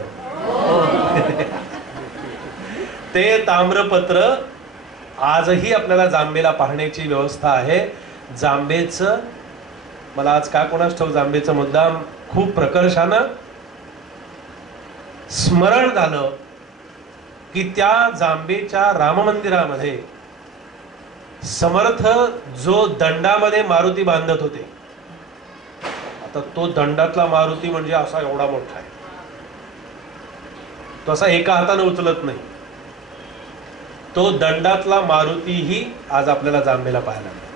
ते ताम्रपत्र आजही आपल्याला जांभेला पाहण्याची व्यवस्था आहे. जांभेचं मला आज का कोणास ठाऊक जांभेचं मुद्दाम खूप प्रकर्षानं स्मरण झालं की त्या जांभेच्या राम मंदिरामध्ये समर्थ जो दंडामध्ये मारुती बांधत होते, आता तो दंडातला मारुती म्हणजे असा एवढा मोठा आहे, तो असा एका हाताने उचलत नाही. तो दंडातला मारुतीही आज आपल्याला जांभेला पाहायला मिळतो.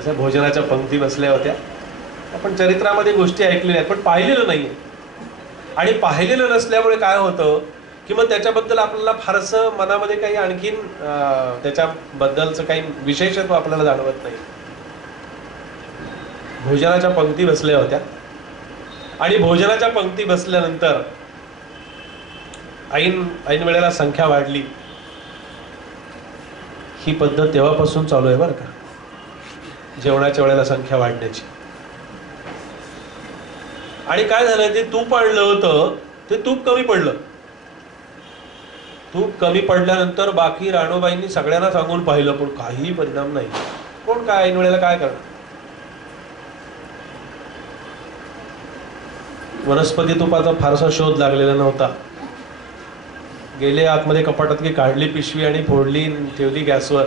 जसं भोजनाच्या पंक्ती बसल्या होत्या, आपण चरित्रामध्ये गोष्टी ऐकलेल्या आहेत पण पाहिलेलं नाहीये. आणि पाहिलेलं नसल्यामुळे काय होतं की मग त्याच्याबद्दल आपल्याला फारसं मनामध्ये काही आणखीन त्याच्याबद्दलचं काही विशेषत्व आपल्याला जाणवत नाही. भोजनाच्या पंक्ती बसल्या होत्या आणि भोजनाच्या पंक्ती बसल्यानंतर ऐन वेळेला संख्या वाढली. ही पद्धत तेव्हापासून चालू आहे बरं का, जेवणाच्या वेळेला संख्या वाढण्याची. आणि काय झालं, ते तूप आणलं होतं ते तूप कमी पडलं. तूप कमी पडल्यानंतर बाकी राणोबाईंनी सगळ्यांना सांगून पाहिलं पण काही परिणाम नाही. कोण काय ऐन वेळेला काय करणार. वनस्पती तुपाचा फारसा शोध लागलेला नव्हता. गेले आतमध्ये कपाटात की काढली पिशवी आणि फोडली, ठेवली गॅसवर.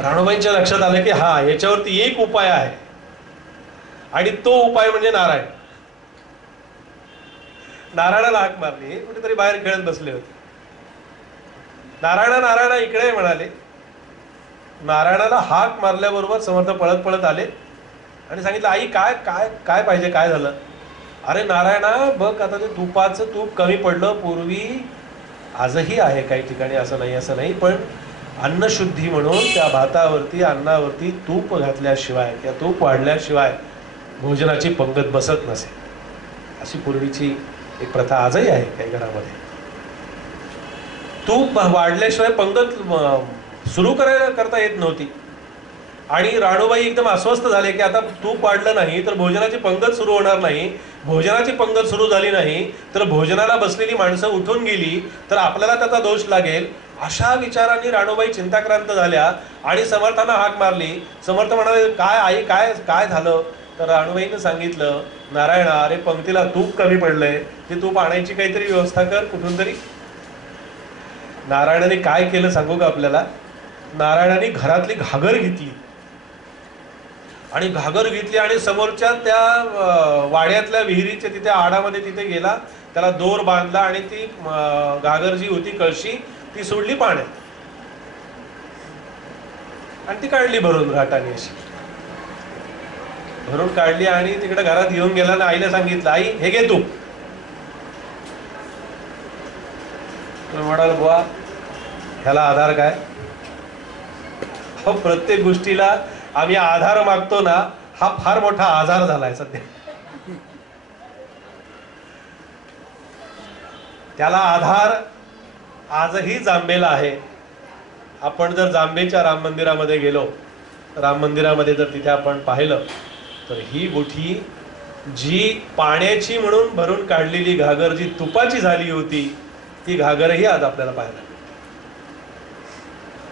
राणूबाईंच्या लक्षात आलं की हा, याच्यावरती एक उपाय आहे आणि तो उपाय म्हणजे नारायण. नारायणाला हाक मारली. कुठेतरी बाहेर खेळत बसले होते. नारायणा नारायणा इकडे म्हणाले. नारायणाला हाक मारल्याबरोबर समर्थ पळत पळत आले आणि सांगितलं, आई काय काय काय पाहिजे, काय झालं? अरे नारायणा बघ, आता ते तुपाचं तूप कमी पडलं. पूर्वी आजही आहे काही ठिकाणी, असं नाही, पण अन्नशुद्धी म्हणून त्या भातावरती अन्नावरती तूप घातल्याशिवाय किंवा तूप वाढल्याशिवाय भोजनाची पंगत बसत नसे. अशी पूर्वीची एक प्रथा आजही आहे काही घरामध्ये. तूप वाढल्याशिवाय पंगत सुरू करता येत नव्हती. आणि राणूबाई एकदम अस्वस्थ झाले की आता तूप वाढलं नाही तर भोजनाची पंगत सुरू होणार नाही. भोजनाची पंगत सुरू झाली नाही तर भोजनाला बसलेली माणसं उठून गेली तर आपल्याला त्याचा दोष लागेल. अशा विचारांनी राणूबाई चिंताक्रांत झाल्या आणि समर्थांना हाक मारली. समर्थ म्हणाले, काय आई, काय काय झालं? तर राणूबाईनं सांगितलं, नारायणा अरे पंक्तीला तूप कमी पडलंय, ते तूप आणायची काहीतरी व्यवस्था कर कुठून तरी. नारायणाने काय केलं सांगू का आपल्याला? नारायणाने घरातली घागर घेतली आणि समोरच्या त्या वाड्यातल्या विहिरीच्या तिथे आडामध्ये तिथे गेला, त्याला दोर बांधला आणि ती घागर जी होती कळशी ती सोडली पाण्यात आणि ती काढली भरून, घाटाने अशी भरून काढली आणि तिकडे घरात घेऊन गेला आणि आईला सांगितलं, आई हे घे तू. म्हणाल, बुवा ह्याला आधार काय? प्रत्येक गोष्टीला आम्ही आधार मागतो ना, हा फार मोठा आधार झालाय सध्या. त्याला आधार आजही जांभेला आहे. आपण जर जांभेच्या राम मंदिरामध्ये गेलो, राम मंदिरामध्ये जर तिथे आपण पाहिलं तर ही गुठी जी पाण्याची म्हणून भरून काढलेली घागर जी तुपाची झाली होती, ती घागरही आज आपल्याला पाहायला मिळते.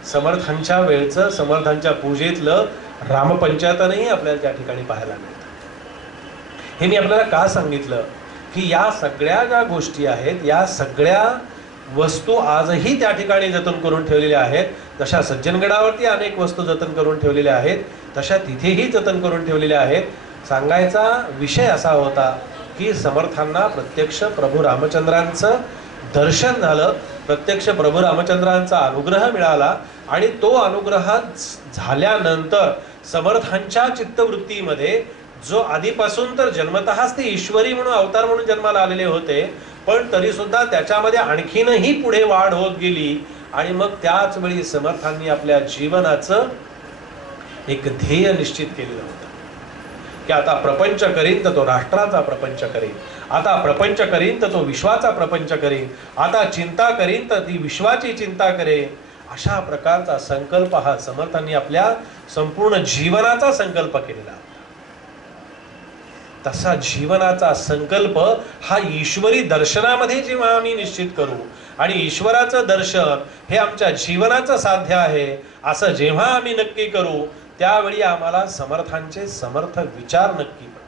समर्थांच्या वेळचं, समर्थांच्या पूजेतलं रामपंचायतनही आपल्याला त्या ठिकाणी पाहायला मिळतं. हे मी आपल्याला का सांगितलं की या सगळ्या ज्या गोष्टी आहेत, या सगळ्या वस्तू आजही त्या ठिकाणी जतन करून ठेवलेल्या आहेत. जशा सज्जनगडावरती अनेक वस्तू जतन करून ठेवलेल्या आहेत, तशा तिथेही जतन करून ठेवलेल्या आहेत. सांगायचा विषय असा होता की समर्थांना प्रत्यक्ष प्रभू रामचंद्रांचं दर्शन झालं, प्रत्यक्ष प्रभू रामचंद्रांचा अनुग्रह मिळाला आणि तो अनुग्रह झाल्यानंतर समर्थांच्या चित्तवृत्तीमध्ये जो आधीपासून तर जन्मतःच ते ईश्वरी म्हणून अवतार म्हणून जन्माला आलेले होते, पण तरी सुद्धा त्याच्यामध्ये आणखीनही पुढे वाढ होत गेली. आणि मग त्याच वेळी समर्थांनी आपल्या जीवनाचं एक ध्येय निश्चित केलेलं होतं की आता प्रपंच करीन तर तो राष्ट्राचा प्रपंच करीन, आता प्रपंच करीन तर तो विश्वाचा प्रपंच करीन, आता चिंता करीन तर ती विश्वाची चिंता करेन. अशा प्रकारचा संकल्प हा समर्थांनी आपल्या संपूर्ण जीवनाचा संकल्प केलेला. तसा जीवनाचा संकल्प हा ईश्वरी दर्शनामध्ये जेव्हा आम्ही निश्चित करू आणि ईश्वराचं दर्शन हे आमच्या जीवनाचं साध्य आहे असं जेव्हा आम्ही नक्की करू, त्यावेळी आम्हाला समर्थांचे समर्थ विचार नक्की पडते.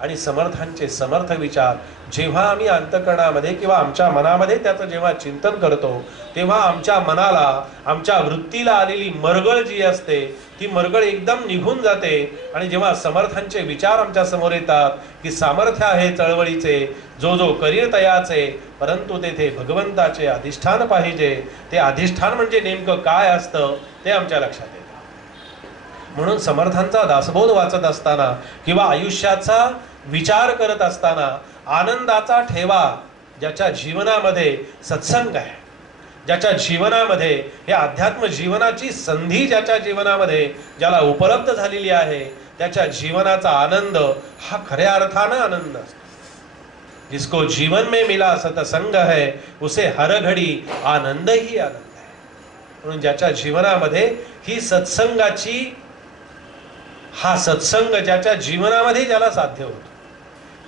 आणि समर्थांचे समर्थ विचार जेव्हा आम्ही अंतःकरणामध्ये किंवा आमच्या मनामध्ये त्याचं जेव्हा चिंतन करतो, तेव्हा आमच्या मनाला, आमच्या वृत्तीला आलेली मरगळ जी असते ती मरगळ एकदम निघून जाते. आणि जेव्हा समर्थांचे विचार आमच्या समोर येतात की सामर्थ्य आहे चळवळीचे, जो जो करीर तयाचे, परंतु तेथे भगवंताचे अधिष्ठान पाहिजे. ते अधिष्ठान म्हणजे नेमकं काय असतं ते आमच्या लक्षात येतं. म्हणून समर्थांचा दासबोध वाचत असताना किंवा आयुष्याचा विचार करत असताना आनंदाचा ठेवा ज्याच्या जीवनामध्ये सत्संग आहे, ज्याच्या जीवनामध्ये हे अध्यात्म जीवनाची संधी ज्याच्या जीवनामध्ये ज्याला उपलब्ध झालेली आहे, त्याच्या जीवनाचा आनंद हा खऱ्या अर्थानं आनंद असतो. जिसको जीवन में मिला सत्संग है उसे हर घडी आनंद ही आनंद है. म्हणून ज्याच्या जीवनामध्ये ही सत्संगाची, हा सत्संग ज्याच्या जीवनामध्ये ज्याला साध्य होतो,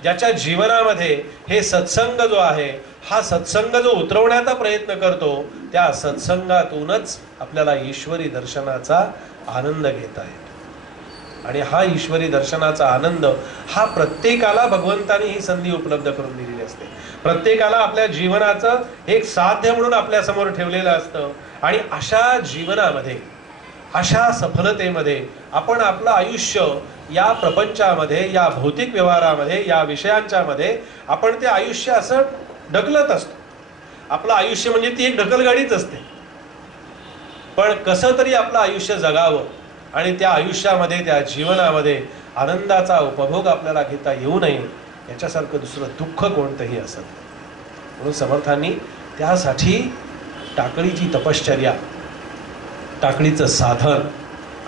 ज्याच्या जीवनामध्ये हे सत्संग जो आहे, हा सत्संग जो उतरवण्याचा प्रयत्न करतो, त्या सत्संगातूनच आपल्याला ईश्वरी दर्शनाचा आनंद घेता येतो. आणि हा ईश्वरी दर्शनाचा आनंद हा प्रत्येकाला भगवंताने ही संधी उपलब्ध करून दिलेली असते. प्रत्येकाला आपल्या जीवनाचं एक साध्य म्हणून आपल्या समोर ठेवलेलं असतं. आणि अशा जीवनामध्ये, अशा सफलतेमध्ये आपण आपलं आयुष्य या प्रपंचामध्ये, या भौतिक व्यवहारामध्ये, या विषयांच्या मध्ये आपण ते आयुष्य असं ढकलत असतो. आपलं आयुष्य म्हणजे ती एक ढकलगाडीच असते. पण कसं तरी आपलं आयुष्य जगावं आणि त्या आयुष्यामध्ये, त्या जीवनामध्ये आनंदाचा उपभोग आपल्याला घेता येऊ नये याच्यासारखं दुसरं दुःख कोणतंही असत. म्हणून समर्थांनी त्यासाठी टाकळीची तपश्चर्या, टाकळीचं साधन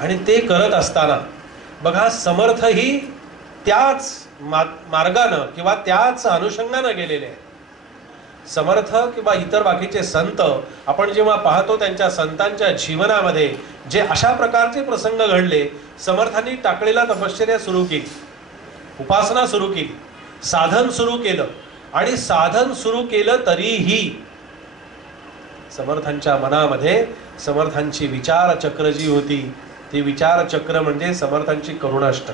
आणि ते करत असताना बघा समर्थही त्याच मार्गानं किंवा त्याच अनुषंगानं गेलेले आहेत. समर्थ किंवा इतर बाकीचे संत आपण जेव्हा पाहतो त्यांच्या संतांच्या जीवनामध्ये जे अशा प्रकारचे प्रसंग घडले, समर्थांनी टाकळीला तपश्चर्या सुरू केली, उपासना सुरू केली, साधन सुरू केलं. आणि साधन सुरू केलं तरीही समर्थांच्या मनामध्ये समर्थांची विचारचक्र जी होती ती विचारचक्र म्हणजे समर्थांची करुणाष्टक.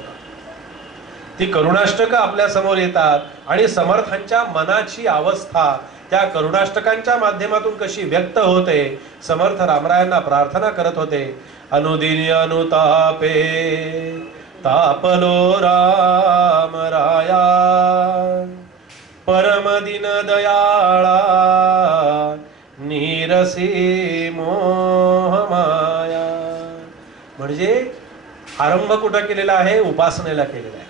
ती करुणाष्टक आपल्या समोर येतात आणि समर्थांच्या मनाची अवस्था त्या करुणाष्टकांच्या माध्यमातून कशी व्यक्त होते. समर्थ रामरायांना प्रार्थना करत होते, अनुदिनी अनुतापे तापलो राम राया, परम दिन दयाळा नीरसी मोह माया. म्हणजे आरंभ कुठं केलेला आहे? उपासनेला केलेला आहे,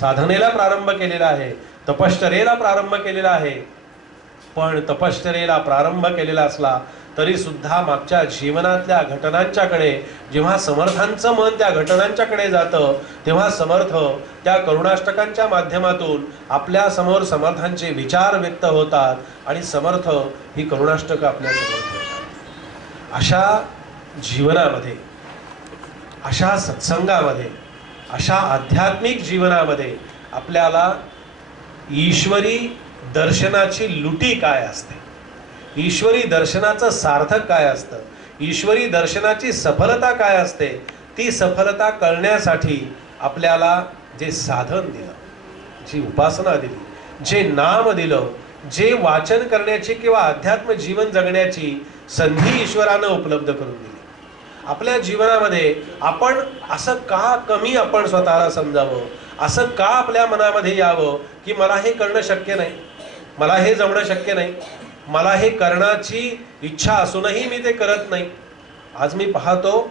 साधनेला प्रारंभ केलेला आहे, तपश्चर्येला प्रारंभ केलेला आहे. पण तपश्चर्येला प्रारंभ केलेला असला तरी सुद्धा मागच्या जीवनातल्या घटनांच्याकडे जेव्हा समर्थांचं मन त्या घटनांच्याकडे जातं तेव्हा समर्थ त्या करुणाष्टकांच्या माध्यमातून आपल्या समोर समर्थांचे विचार व्यक्त होतात आणि समर्थ ही करुणाष्टक आपल्या समोर ठेवतात. अशा जीवनामध्ये, अशा सत्संगामध्ये, अशा आध्यात्मिक जीवनामध्ये आपल्याला ईश्वरी दर्शनाची लुटी काय असते, ईश्वरी दर्शनाचं सार्थक काय असतं, ईश्वरी दर्शनाची सफलता काय असते, ती सफलता कळण्यासाठी आपल्याला जे साधन दिलं, जी उपासना दिली, जे नाम दिलं, जे वाचन करण्याची किंवा अध्यात्म जीवन जगण्याची संधी ईश्वरानं उपलब्ध करून दिली. आपल्या जीवनामध्ये आपण असं का कमी आपण स्वतःला समजावं, असं का आपल्या मनामध्ये यावं की मला हे करणं शक्य नाही, मला हे जमणं शक्य नाही, मला हे करण्याची इच्छा असूनही मी ते करत नाही. आज मी पाहतो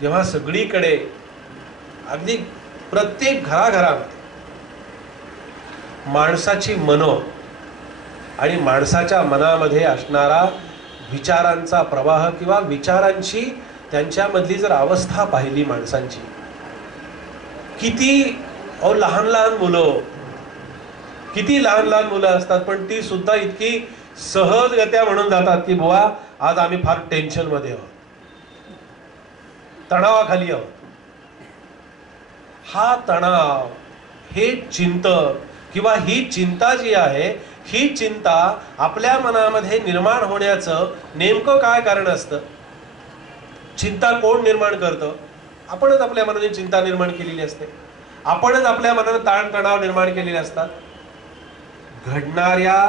जेव्हा सगळीकडे अगदी प्रत्येक घराघरामध्ये माणसाची मनो आणि माणसाच्या मनामध्ये असणारा विचारांचा प्रवाह किंवा विचारांची त्यांच्यामधली जर अवस्था पाहिली माणसांची, किती लहान लहान मुलं, किती लहान लहान मुलं असतात पण ती सुद्धा इतकी सहजगत्या म्हणून जातात की बुवा आज आम्ही फार टेन्शन मध्ये आहोत, तणावाखाली आहोत. हा तणाव, हे चिंतन किंवा ही चिंता जी आहे, ही चिंता आपल्या मनामध्ये निर्माण होण्याचं नेमकं काय कारण असतं? चिंता कोण निर्माण करतं? आपणच आपल्या मनाने चिंता निर्माण केलेली असते, आपणच आपल्या मनाने ताणतणाव निर्माण केलेले असतात. घडणाऱ्या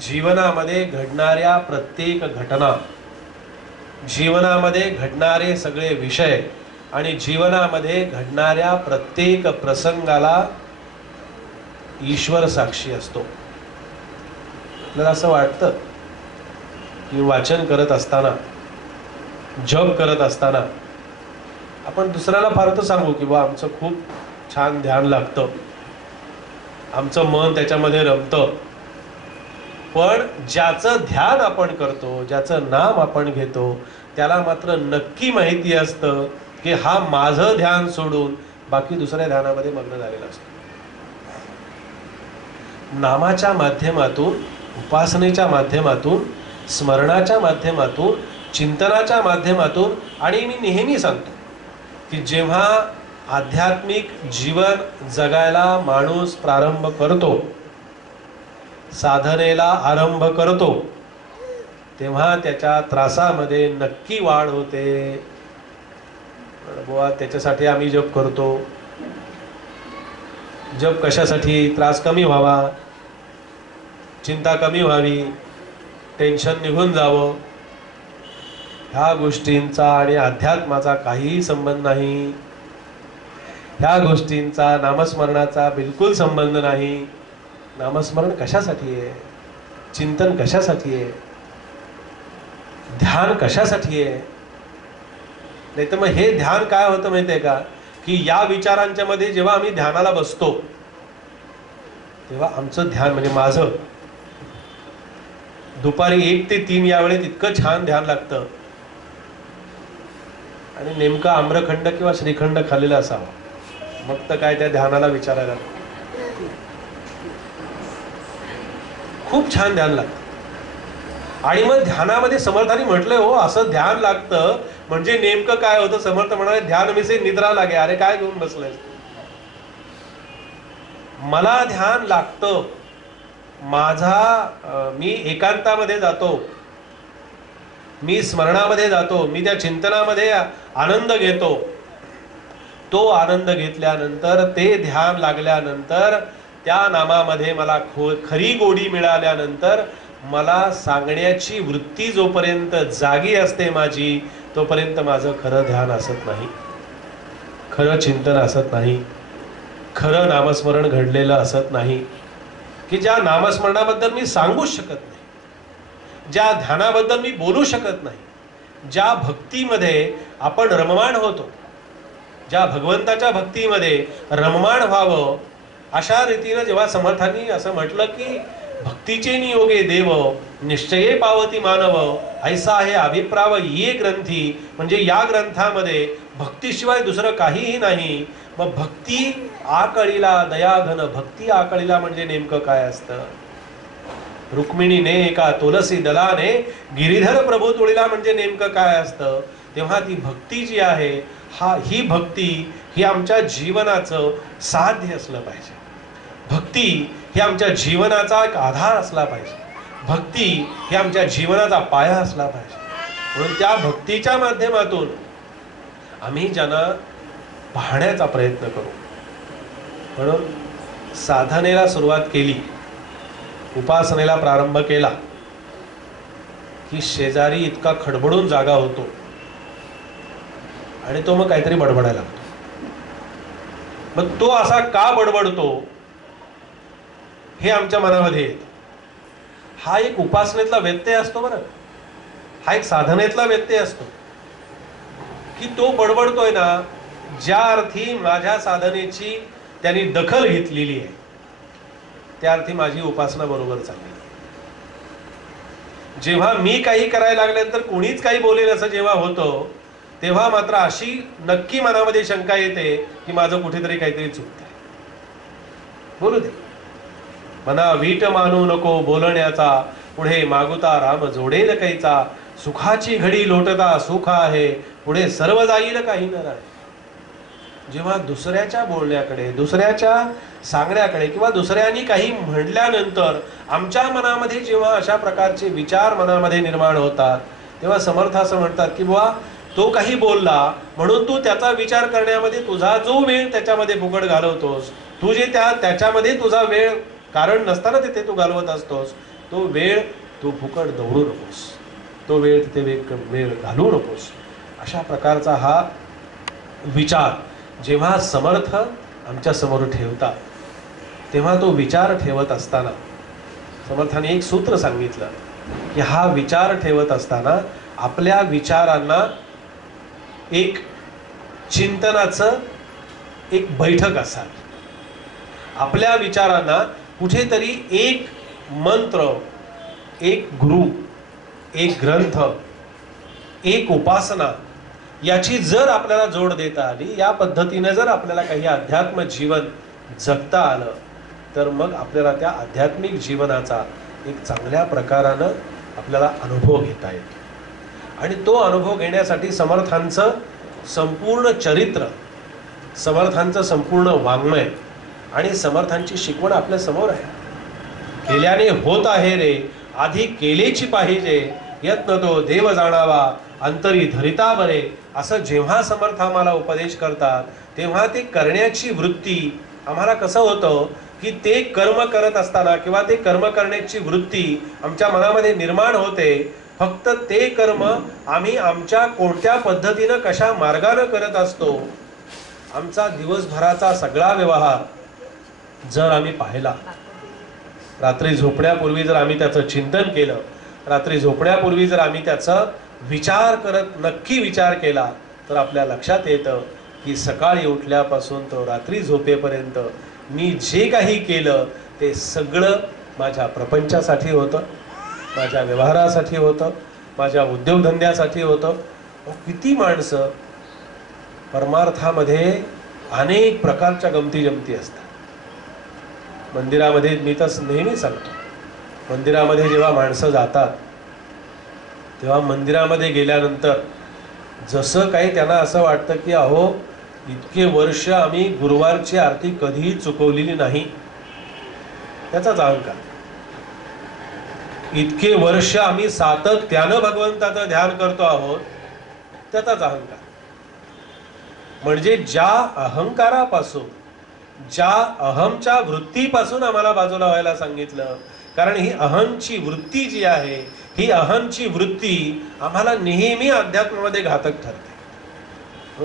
जीवनामध्ये घडणाऱ्या प्रत्येक घटना, जीवनामध्ये घडणारे सगळे विषय आणि जीवनामध्ये घडणाऱ्या प्रत्येक प्रसंगाला ईश्वर साक्षी असतो. आपल्याला असं वाटतं की वाचन करत असताना, जप करत असताना आपण दुसऱ्याला फार तर सांगू की बा आमचं खूप छान ध्यान लागतं, आमचं मन त्याच्यामध्ये रमतं. पण ज्याचं ध्यान आपण करतो, ज्याचं नाम आपण घेतो, त्याला मात्र नक्की माहिती असतं की हा माझं ध्यान सोडून बाकी दुसऱ्या ध्यानामध्ये मग्न झालेला असतो. नामाच्या माध्यमातून, उपासनेच्या माध्यमातून, स्मरणाच्या माध्यमातून, चिंतनाच्या माध्यमातून, आणि मी नेहमी सांगतो की जेव्हा आध्यात्मिक जीवन जगायला माणूस प्रारंभ करतो, साधनेला आरंभ करतो, तेव्हा त्याच्या त्रासामध्ये नक्की वाढ होते. बुवा त्याच्यासाठी आम्ही जप करतो, जप कशासाठी? त्रास कमी व्हावा, चिंता कमी व्हावी, टेन्शन निघून जावं. ह्या गोष्टींचा आणि अध्यात्माचा काहीही संबंध नाही. ह्या गोष्टींचा नामस्मरणाचा बिलकुल संबंध नाही. नामस्मरण कशासाठी आहे? चिंतन कशासाठी आहे? ध्यान कशासाठी आहे? नाही तर मग हे ध्यान काय होतं माहिती आहे का, की या विचारांच्या मध्ये जेव्हा आम्ही ध्यानाला बसतो तेव्हा आमचं ध्यान, म्हणजे माझं दुपारी 1 ते 3 या वेळेत इतकं छान ध्यान लागतं, आणि नेमका आम्रखंड किंवा श्रीखंड खाल्लेला असावा, मग तर काय त्या ध्यानाला विचारायला खूप छान ध्यान लागतं. आणि मग ध्यानामध्ये समर्थांनी म्हटलंय, हो असं ध्यान लागतं म्हणजे नेमकं काय होतं? समर्थ म्हणाले, ध्यान मिसे निद्रा लागे. अरे काय घेऊन बसलाय? मला ध्यान लागतं, मी एकांतामध्ये जातो, मी स्मरणामध्ये जातो, मी त्या चिंतनामध्ये आनंद घेतो. तो आनंद घेतल्यानंतर, ते ध्यान लागल्यानंतर, त्या नामामध्ये मला खरी गोडी मिळाल्यानंतर मला सांगण्याची वृत्ती जोपर्यंत जागी असते माझी, तोपर्यंत माझं खरं ध्यान असत नाही, खरं चिंतन असत नाही, खरं नामस्मरण घडलेलं असत नाही. की ज्या नामस्मरणाबद्दल मी सांगूच शकत नाही, ज्या ध्यानाबद्दल मी बोलू शकत नाही, ज्या भक्तीमध्ये आपण रममाण होतो, ज्या भगवंताच्या भक्तीमध्ये रममाण व्हावं, अशा रीतीनं जेव्हा समर्थांनी असं म्हटलं की भक्तीचे नियोगे देव निश्चये पावती मानव, ऐसा आहे अभिप्राव ये ग्रंथी. म्हणजे या ग्रंथामध्ये भक्तीशिवाय दुसरं काहीही नाही. मग भक्ती आकळीला दयाघन, भक्ती आकळीला म्हणजे नेमकं काय असतं? रुक्मिणीने एका तुलसी दलाने गिरीधर प्रभू तुळीला म्हणजे नेमकं काय असतं? तेव्हा ती भक्ती जी आहे, ही भक्ती ही आमच्या जीवनाचं साध्य असलं पाहिजे. भक्ती ही आमच्या जीवनाचा एक आधार असला पाहिजे. भक्ती ही आमच्या जीवनाचा पाया असला पाहिजे. म्हणून त्या भक्तीच्या माध्यमातून आम्ही ज्यांना पाहण्याचा प्रयत्न करू. म्हणून साधनेला सुरुवात केली, उपासनेला प्रारंभ केला की शेजारी इतका खडबडून जागा होतो आणि तो मग काहीतरी बडबडायला लागतो. मग तो असा का बडबडतो हे आमच्या मनामध्ये येतं. हा एक उपासनेतला व्यत्यय असतो बरं, हा एक साधनेतला व्यत्यय असतो की तो बडबडतोय ना, ज्या अर्थी माझ्या साधनेची त्यांनी दखल घेतलेली आहे त्या अर्थी माझी उपासना बरोबर चालली. जेव्हा मी काही करायला लागल्यानंतर कोणीच काही बोलेल असं जेव्हा होतं, तेव्हा मात्र अशी नक्की मनामध्ये शंका येते की माझं कुठेतरी काहीतरी चुकतंय. बोलू दे, मना वीट मानू नको बोलण्याचा, पुढे मागुता राम जोडेल कैचा, सुखाची घडी लोटता सुख आहे, पुढे सर्व जाईल काही न राहील. जेव्हा दुसऱ्याच्या बोलण्याकडे, दुसऱ्याच्या सांगण्याकडे किंवा दुसऱ्यांनी काही म्हणल्यानंतर आमच्या मनामध्ये जेव्हा अशा प्रकारचे विचार मनामध्ये निर्माण होतात, तेव्हा समर्थ असं म्हणतात की बुवा तो काही बोलला म्हणून तू त्याचा विचार करण्यामध्ये तुझा जो वेळ त्याच्यामध्ये फुकट घालवतोस, तू जे त्याच्यामध्ये तुझा वेळ कारण नसताना तिथे तू घालवत असतोस, तो वेळ तू फुकट दौडू नकोस, तो वेळ तिथे वेळ घालवू नकोस. अशा प्रकारचा हा विचार जेव्हा समर्थ आमच्या समोर ठेवतात, तेव्हा तो विचार ठेवत असताना समर्थाने एक सूत्र सांगितलं की हा विचार ठेवत असताना आपल्या विचारांना एक चिंतनाचं एक बैठक असावी. आपल्या विचारांना कुठेतरी एक मंत्र, एक गुरु, एक ग्रंथ, एक उपासना याची जर आपल्याला जोड देता आली, या पद्धतीने जर आपल्याला काही अध्यात्म जीवन जगता आलं, तर मग आपल्याला त्या आध्यात्मिक जीवनाचा एक चांगल्या प्रकारानं आपल्याला अनुभव घेता येतो. आणि तो अनुभव घेण्यासाठी समर्थांचं संपूर्ण चरित्र, समर्थांचं संपूर्ण वाङ्मय आणि समर्थांची शिकवण आपल्या समोर आहे. केल्याने होत आहे रे, आधी केलेची पाहिजे, यत्न तो देव जाणावा, अंतरी धरिता बरे. असं जेव्हा समर्थ आम्हाला उपदेश करतात, तेव्हा ते करण्याची वृत्ती आम्हाला कसं होतं की ते कर्म करत असताना किंवा ते कर्म करण्याची वृत्ती आमच्या मनामध्ये निर्माण होते, फक्त ते कर्म आम्ही आमच्या कोणत्या पद्धतीनं कशा मार्गाने करत असतो, आमचा दिवसभराचा सगळा व्यवहार जर आम्ही पाहिला, रात्री झोपण्यापूर्वी जर आम्ही त्याचं चिंतन केलं, रात्री झोपण्यापूर्वी जर आम्ही त्याचा विचार करत नक्की विचार केला, तर आपल्या लक्षात येतं की सकाळी उठल्यापासून तो रात्री झोपेपर्यंत मी जे काही केलं ते सगळं माझ्या प्रपंचासाठी होतं, माझ्या व्यवहारासाठी होतं, माझ्या उद्योगधंद्यासाठी होतं. किती माणसं परमार्थामध्ये अनेक प्रकारच्या गमती जमती असतात. मंदिरामध्ये मी तर नेहमी सांगतो, मंदिरामध्ये जेव्हा माणसं जातात तेव्हा मंदिरामध्ये गेल्यानंतर जसं काही त्यांना असं वाटतं की अहो इतके वर्ष आम्ही गुरुवारची आरती कधीही चुकवलेली नाही, त्याचाच अहंकार. इतके वर्ष आम्ही सातत्यानं भगवंताचं ध्यान करतो आहोत, त्याचाच अहंकार. म्हणजे ज्या अहंकारापासून, ज्या अहमच्या वृत्तीपासून आम्हाला बाजूला व्हायला सांगितलं, कारण ही अहंची वृत्ती जी आहे, ही अहंची वृत्ती आम्हाला नेहमी अध्यात्मामध्ये घातक ठरते.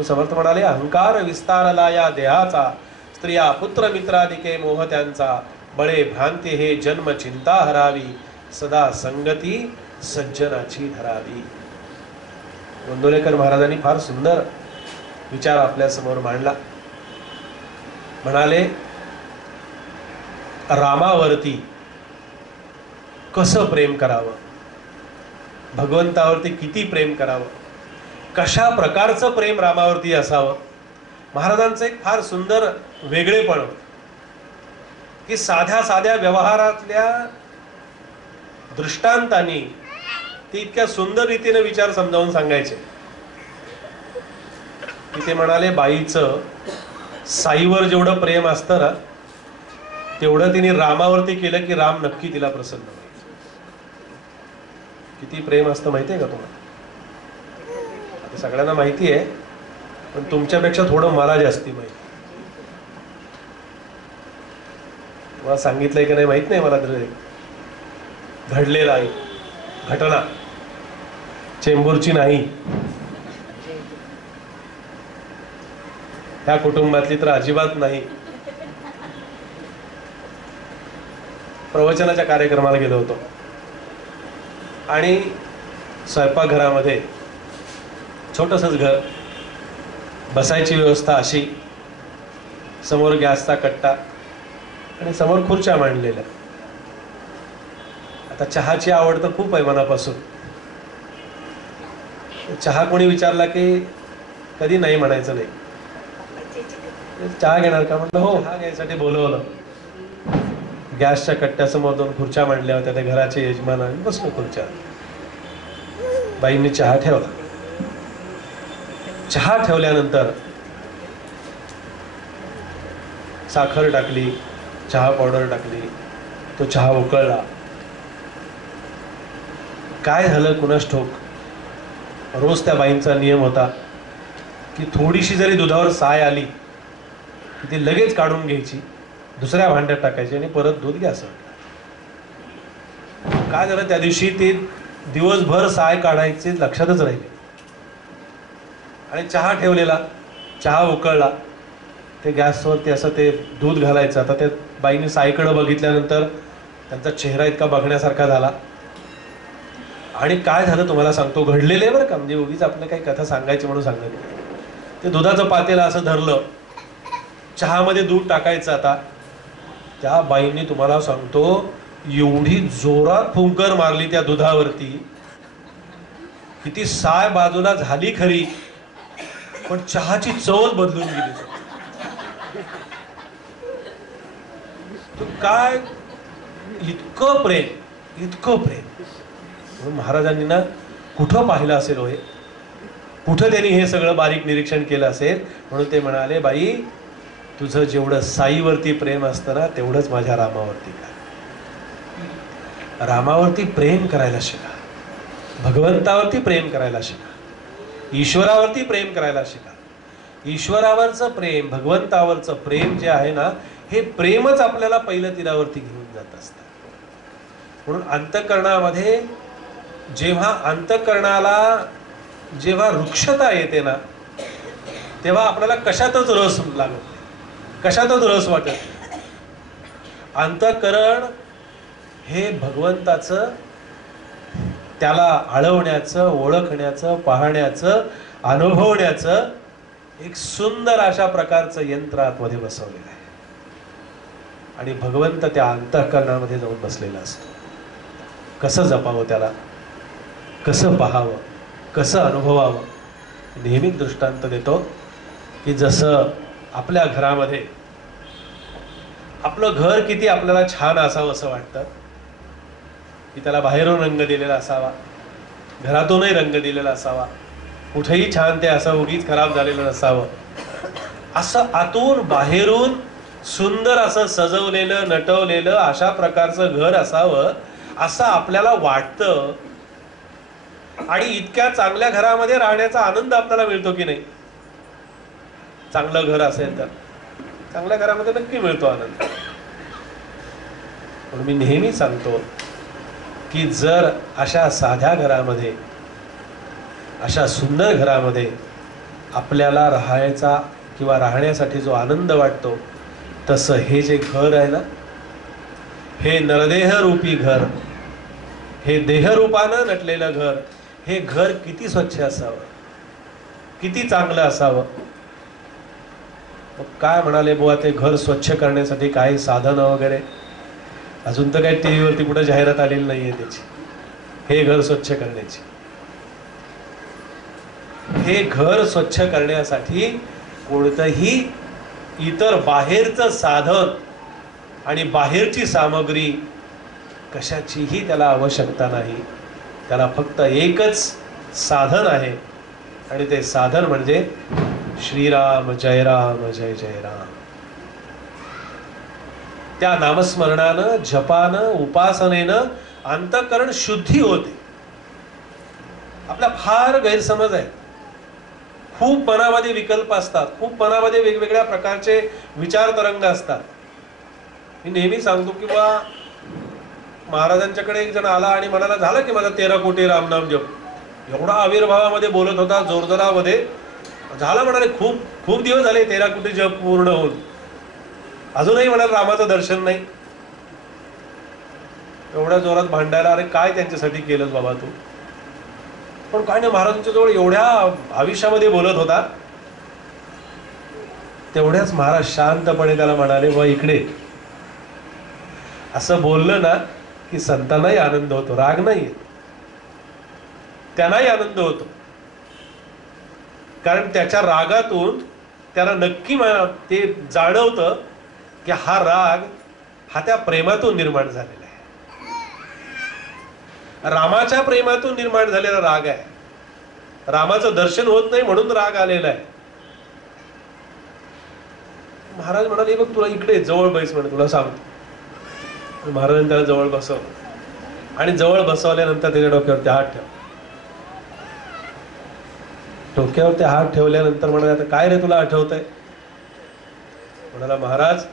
समर्थ म्हणाले, अहंकार विस्तारला या देहाचा, स्त्रिया पुत्र मित्रादिके मोह त्यांचा, बळे भ्रांती हे जन्म चिंता हरावी, सदा संगती सज्जनाची धरावी. गोंदवलेकर महाराजांनी फार सुंदर विचार आपल्या समोर मांडला. म्हणाले, रामावरती कसं प्रेम करावं, भगवंतावरती किती प्रेम करावं, कशा प्रकारचं प्रेम रामावरती असावं. महाराजांचं एक फार सुंदर वेगळेपण होतं की साध्या साध्या व्यवहारातल्या दृष्टांतांनी ते इतक्या सुंदर रीतीने विचार समजावून सांगायचे की ते म्हणाले, बाईचं साईवर जेवढं प्रेम असतं ना, तेवढं तिने रामावरती केलं की राम नक्की तिला प्रसन्न होईल. किती प्रेम असतं माहितीये का तुम्हाला? आता सगळ्यांना माहिती आहे, पण तुमच्यापेक्षा थोडं मला जास्ती माहिती. तुम्हाला सांगितलंय की नाही माहित नाही मला, तर घडलेला आहे घटना, चेंबूरची नाही, ह्या कुटुंबातली तर अजिबात नाही. प्रवचनाच्या कार्यक्रमाला गेलो होतो आणि स्वयंपाकघरामध्ये छोटंसंच घर, बसायची व्यवस्था अशी, समोर गॅसचा कट्टा आणि समोर खुर्च्या मांडलेल्या. आता चहाची आवड तर खूप आहे मनापासून. चहा कोणी विचारला की कधी नाही म्हणायचं नाही. चहा घेणार का म्हटलं हो. चहा घ्यायसाठी बोलवलं. गॅसच्या कट्ट्यासमोर दोन खुर्च्या मांडल्या होत्या, त्या घराचे यजमान आणि बसलो खुर्च्या. बाईंनी चहा ठेवला. चहा ठेवल्यानंतर साखर टाकली, चहा पावडर टाकली, तो चहा उकळला. काय झालं कुणास ठाऊक, रोज त्या बाईंचा नियम होता की थोडीशी जरी दुधावर साय आली की ती लगेच काढून घ्यायची, दुसऱ्या भांड्यात टाकायची आणि परत दूध गॅसवर. काय झालं त्या दिवशी, ते दिवसभर साय काढायचे लक्षातच राहिले आणि चहा ठेवलेला, चहा उकळला, ते गॅसवरती असं ते दूध घालायचं. आता त्या बाईने साईकडे बघितल्यानंतर त्यांचा चेहरा इतका बघण्यासारखा झाला. आणि काय झालं तुम्हाला सांगतो, घडलेलं आहे बरं का, म्हणजे उगीच आपलं काही कथा सांगायची म्हणून सांगत. ते दुधाचं पातेलं असं धरलं, चहामध्ये दूध टाकायचं. आता त्या बाईंनी तुम्हाला सांगतो एवढी जोरात फुंकर मारली त्या दुधावरती की ती साय बाजूला झाली खरी, पण चहाची चवच बदलून गेली. काय इतकं प्रेम, इतकं प्रेम. म्हणून महाराजांनी ना कुठं पाहिलं असेल हो हे, कुठं त्यांनी हे सगळं बारीक निरीक्षण केलं असेल. म्हणून ते म्हणाले, बाई तुझं जेवढं साईवरती प्रेम असतं ना, तेवढंच माझ्या रामावरती कर. रामावरती प्रेम करायला शिका, भगवंतावरती प्रेम करायला शिका, ईश्वरावरती प्रेम करायला शिका. ईश्वरावरचं प्रेम, भगवंतावरचं प्रेम जे आहे ना, हे प्रेमच आपल्याला पहिल्या तीरावरती घेऊन जात असतं. म्हणून अंतःकरणामध्ये जेव्हा अंतःकरणाला जेव्हा रुक्षता येते ना, तेव्हा आपल्याला कशातच रस लागत नाही, कशातच रस वाटत नाही. अंतःकरण हे भगवंताचं, त्याला आळवण्याचं, ओळखण्याचं, पाहण्याचं, अनुभवण्याचं एक सुंदर अशा प्रकारचं यंत्र आतमध्ये बसवलेलं आहे. आणि भगवंत त्या अंतःकरणामध्ये जाऊन बसलेला असतो. कसं जपावं त्याला, कसं पाहावं, कसं अनुभवावं, नेहमी दृष्टांत देतो की जसं आपल्या घरामध्ये आपलं घर किती आपल्याला छान असावं असं वाटतं की त्याला बाहेरून रंग दिलेला असावा, घरातूनही रंग दिलेला असावा, कुठेही छान ते असं उगीच खराब झालेलं नसावं, असं आतून बाहेरून सुंदर असं सजवलेलं नटवलेलं अशा प्रकारचं घर असावं असं आपल्याला वाटतं. आणि इतक्या चांगल्या घरामध्ये राहण्याचा आनंद आपल्याला मिळतो की नाही? चांगलं घर असेल तर चांगल्या घरामध्ये नक्की मिळतो आनंद. म्हणून मी नेहमी सांगतो की जर अशा साध्या घरामध्ये, अशा सुंदर घरामध्ये आपल्याला राहायचा किंवा राहण्यासाठी जो आनंद वाटतो, तसं हे जे घर आहे ना, हे नरदेह रूपी घर, हे देहरूपानं नटलेलं घर, हे घर किती स्वच्छ असावं, किती चांगलं असावं. मग काय म्हणाले बुवा, ते घर स्वच्छ करण्यासाठी काही साधनं वगैरे? अजून तर काही टीव्ही वरती कुठे जाहिरात आलेली नाहीये त्याची, हे घर स्वच्छ करण्याची. हे घर स्वच्छ करण्यासाठी कोणतंही इतर बाहेरचं साधन आणि बाहेरची सामग्री कशाचीही त्याला आवश्यकता नाही. त्याला फक्त एकच साधन आहे, आणि ते साधन म्हणजे श्रीराम जय राम जय जय राम. त्या नामस्मरणानं, जपानं, उपासनेनं अंतःकरण शुद्धी होते. आपला फार गैरसमज आहे. खूप मनामध्ये विकल्प असतात, खूप मनामध्ये वेगवेगळ्या प्रकारचे विचार तरंग असतात. मी नेहमी सांगतो की बा, महाराजांच्याकडे एक जण आला आणि म्हणाला, झालं की माझा 13 कोटी रामनाम जप. एवढा आविर्भावामध्ये बोलत होता, जोरजोरामध्ये. झालं म्हणाले, खूप खूप दिवस झाले 13 कोटी जप पूर्ण होऊन, अजूनही म्हणाल रामाचं दर्शन नाही. एवढ्या जोरात भांडायला, अरे काय त्यांच्यासाठी केलंस बाबा तू? पण काय नाही, महाराजांच्या जवळ एवढ्या आयुष्यामध्ये बोलत होता. तेवढ्याच महाराज शांतपणे त्याला म्हणाले, व इकडे. असं बोललं ना की संतांनाही आनंद होतो, राग नाही, त्यांनाही आनंद होतो. कारण त्याच्या रागातून त्याला नक्की ते जाणवतं की हा राग हा त्या प्रेमातून निर्माण झालेला आहे, रामाच्या प्रेमातून निर्माण झालेला राग आहे. रामाचं दर्शन होत नाही म्हणून राग आलेला आहे. महाराज म्हणाले, बघ तुला इकडे जवळ बैस म्हणे, तुला सांगतो. महाराजांनी त्याला जवळ बसवलं आणि जवळ बसवल्यानंतर त्याच्या डोक्यावरती हात ठेव. डोक्यावरती हात ठेवल्यानंतर म्हणाले, आता काय रे तुला आठवतंय? म्हणाला, महाराज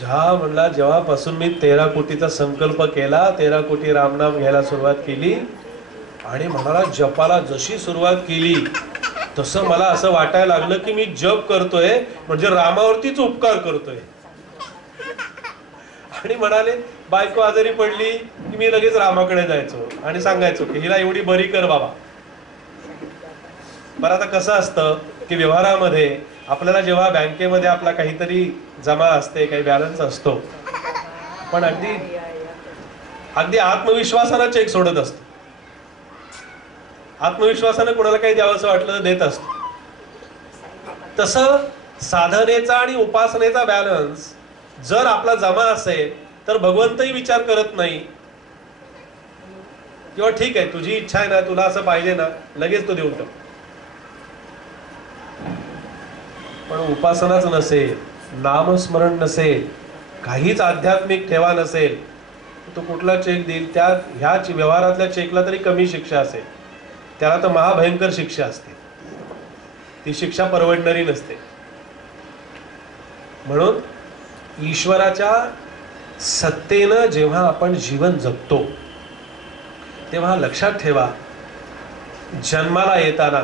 म्हणला जेव्हापासून मी 13 कोटीचा संकल्प केला, 13 कोटी रामनाम घ्यायला सुरुवात केली, आणि म्हणाला जपाला जशी सुरुवात केली तसं मला असं वाटायला लागलं की मी जप करतोय म्हणजे रामावरतीच उपकार करतोय. आणि म्हणाले, बायको आजारी पडली की मी लगेच रामाकडे जायचो आणि सांगायचो की हिला एवढी बरी कर बाबा. बरं, आता कसं असतं की व्यवहारामध्ये आपल्याला जेव्हा बँकेमध्ये आपला काहीतरी जमा असते, काही बॅलन्स असतो, पण अगदी अगदी आत्मविश्वासानं चेक सोडत असतो. आत्मविश्वासानं कोणाला काही द्यावंसं वाटलं तर देत असतो. तसं साधनेचा आणि उपासनेचा बॅलन्स जर आपला जमा असेल तर भगवंतही विचार करत नाही किंवा ठीक आहे तुझी इच्छा आहे ना, तुला असं पाहिजे ना, लगेच तो देऊन टाक. पण उपासनाच नसेल, नामस्मरण नसेल, काहीच आध्यात्मिक ठेवा नसेल, तो कुठला चेक देईल? त्या ह्या व्यवहारातल्या चेकला तरी कमी शिक्षा असेल, त्याला तर महाभयंकर शिक्षा असते. ती शिक्षा परवडणारी नसते. म्हणून ईश्वराच्या सत्तेनं जेव्हा आपण जीवन जगतो तेव्हा लक्षात ठेवा, जन्माला येताना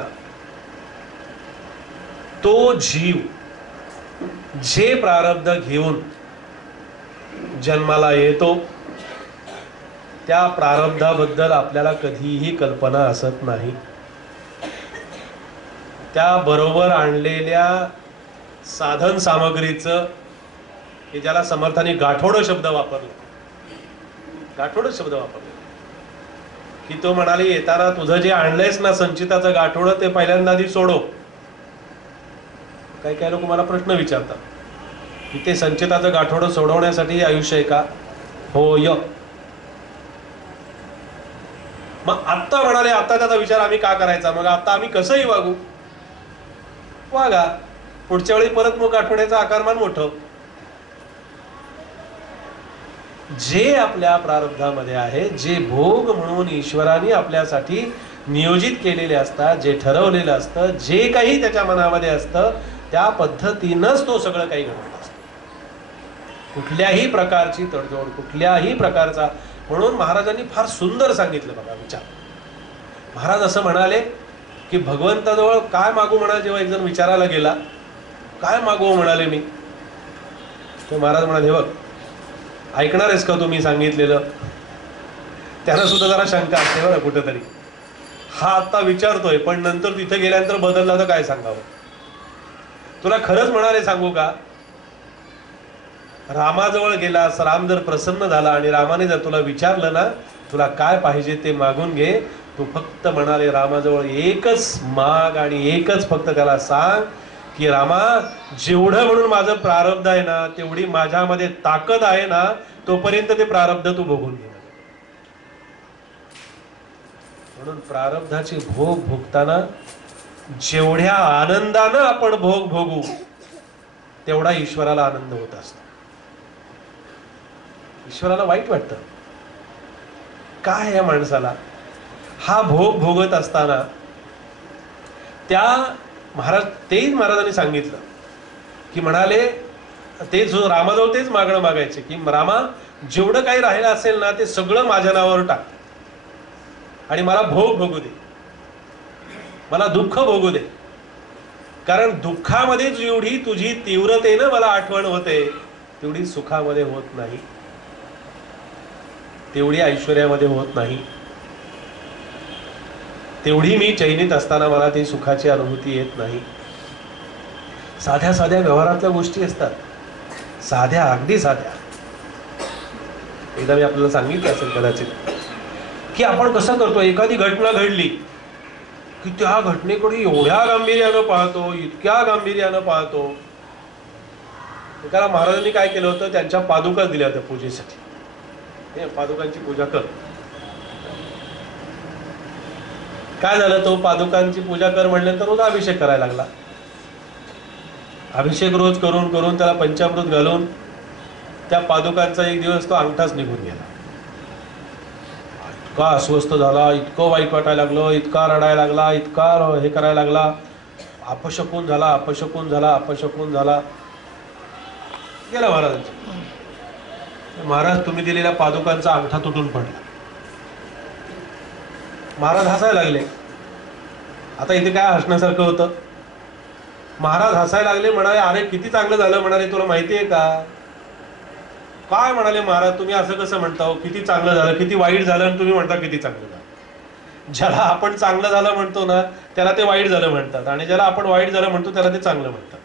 तो जीव जे प्रारब्ध घेऊन जन्माला येतो त्या प्रारब्धाबद्दल आपल्याला कधीही कल्पना असत नाही. त्या बरोबर आणलेल्या साधन सामग्रीचं, की ज्याला समर्थांनी गाठोडं शब्द वापरला, गाठोडं शब्द वापरला, की तो म्हणाले येताना तुझं जे आणलंयस ना संचिताचं गाठोडं ते पहिल्यांदा आधी सोडव. काही काही लोक मला प्रश्न विचारतात की ते संचिताचं गाठोडं सोडवण्यासाठी आयुष्य आहे का? हो य. मग आत्ता म्हणाले आता त्याचा विचार आम्ही का करायचा, मग आता आम्ही कसंही वागू, वागा, पुढच्या वेळी परत मग गाठोड्याचं आकारमान मोठं. जे आपल्या प्रारब्धामध्ये आहे, जे भोग म्हणून ईश्वराने आपल्यासाठी नियोजित केलेले असतात, जे ठरवलेलं असतं, जे काही त्याच्या मनामध्ये असतं त्या पद्धतीनंच तो सगळं काही घडत असतो. कुठल्याही प्रकारची तडजोड, कुठल्याही प्रकारचा, म्हणून महाराजांनी फार सुंदर सांगितलं बघा विचार. महाराज असं म्हणाले की भगवंताजवळ काय मागू म्हणाले. जेव्हा एक जण विचारायला गेला काय मागू म्हणाले मी, तर महाराज म्हणाले बघ ऐकणार आहेस का तुम्ही सांगितलेलं. त्यांना सुद्धा जरा शंका असते बरं कुठेतरी, हा आता विचारतोय पण नंतर तिथे गेल्यानंतर बदलला तर काय सांगावं. तुला खरंच म्हणाले सांगू का, रामाजवळ गेलास, राम जर प्रसन्न झाला आणि रामाने जर तुला विचारलं ना तुला काय पाहिजे ते मागून घे, तू फक्त म्हणाले रामाजवळ एकच माग आणि एकच फक्त त्याला सांग की रामा जेवढं म्हणून माझं प्रारब्ध आहे ना तेवढी माझ्यामध्ये ताकद आहे ना तोपर्यंत ते प्रारब्ध तू भोगून घे. म्हणून प्रारब्धाचे भोग भोगताना जेवढ्या आनंदानं आपण भोग भोगू तेवढा ईश्वराला आनंद होत असतो. ईश्वराला वाईट वाटतं काय या माणसाला हा भोग भोगत असताना. त्या तेच महाराजांनी सांगितलं की म्हणाले ते जो रामाजवळ तेच मागणं मागायचे की रामा जेवढं काही राहिलं असेल ना ते सगळं माझ्या नावावर टाक आणि मला भोग भोगू दे, मला दुःख भोगू दे. कारण दुःखामध्ये जेवढी तुझी तीव्रतेनं मला आठवण होते तेवढी सुखामध्ये होत नाही, तेवढी ऐश्वर्यामध्ये होत नाही, तेवढी मी चैनीत असताना मला ती सुखाची अनुभूती येत नाही. साध्या साध्या व्यवहारातल्या गोष्टी असतात, साध्या अगदी साध्या. एकदा मी आपल्याला सांगितलं असेल कदाचित की आपण कसं करतो, एखादी घटना घडली की त्या घटनेकडे एवढ्या गांभीर्यानं पाहतो, इतक्या गांभीर्यानं पाहतो. एकाला महाराजांनी काय केलं होतं, त्यांच्या पादुका दिल्या होत्या पूजेसाठी, पादुकांची पूजा कर. काय झालं, तो पादुकांची पूजा कर म्हटल्यानंतर रोज अभिषेक करायला लागला. अभिषेक रोज करून करून त्याला पंचामृत घालून त्या पादुकांचा एक दिवस तो अंगठाच निघून गेला. इतका अस्वस्थ झाला, इतकं वाईट वाटायला लागलं, इतका रडायला लागला, इतका हे करायला लागला, अपशकून झाला, अपशकून झाला, अपशकून झाला. गेला महाराजांचा. महाराज तुम्ही दिलेल्या पादुकांचा अंगठा तुटून पडला. महाराज हसायला लागले. आता इथे काय हसण्यासारखं होतं, महाराज हसायला लागले. म्हणाले अरे किती चांगलं झालं, म्हणाले तुला माहिती आहे का. काय म्हणाले महाराज तुम्ही असं कसं म्हणता हो, किती चांगलं झालं, किती वाईट झालं आणि तुम्ही म्हणता किती चांगलं झालं. ज्याला आपण चांगलं झालं म्हणतो ना त्याला ते वाईट झालं म्हणतात आणि ज्याला आपण वाईट झालं म्हणतो त्याला ते चांगलं म्हणतात.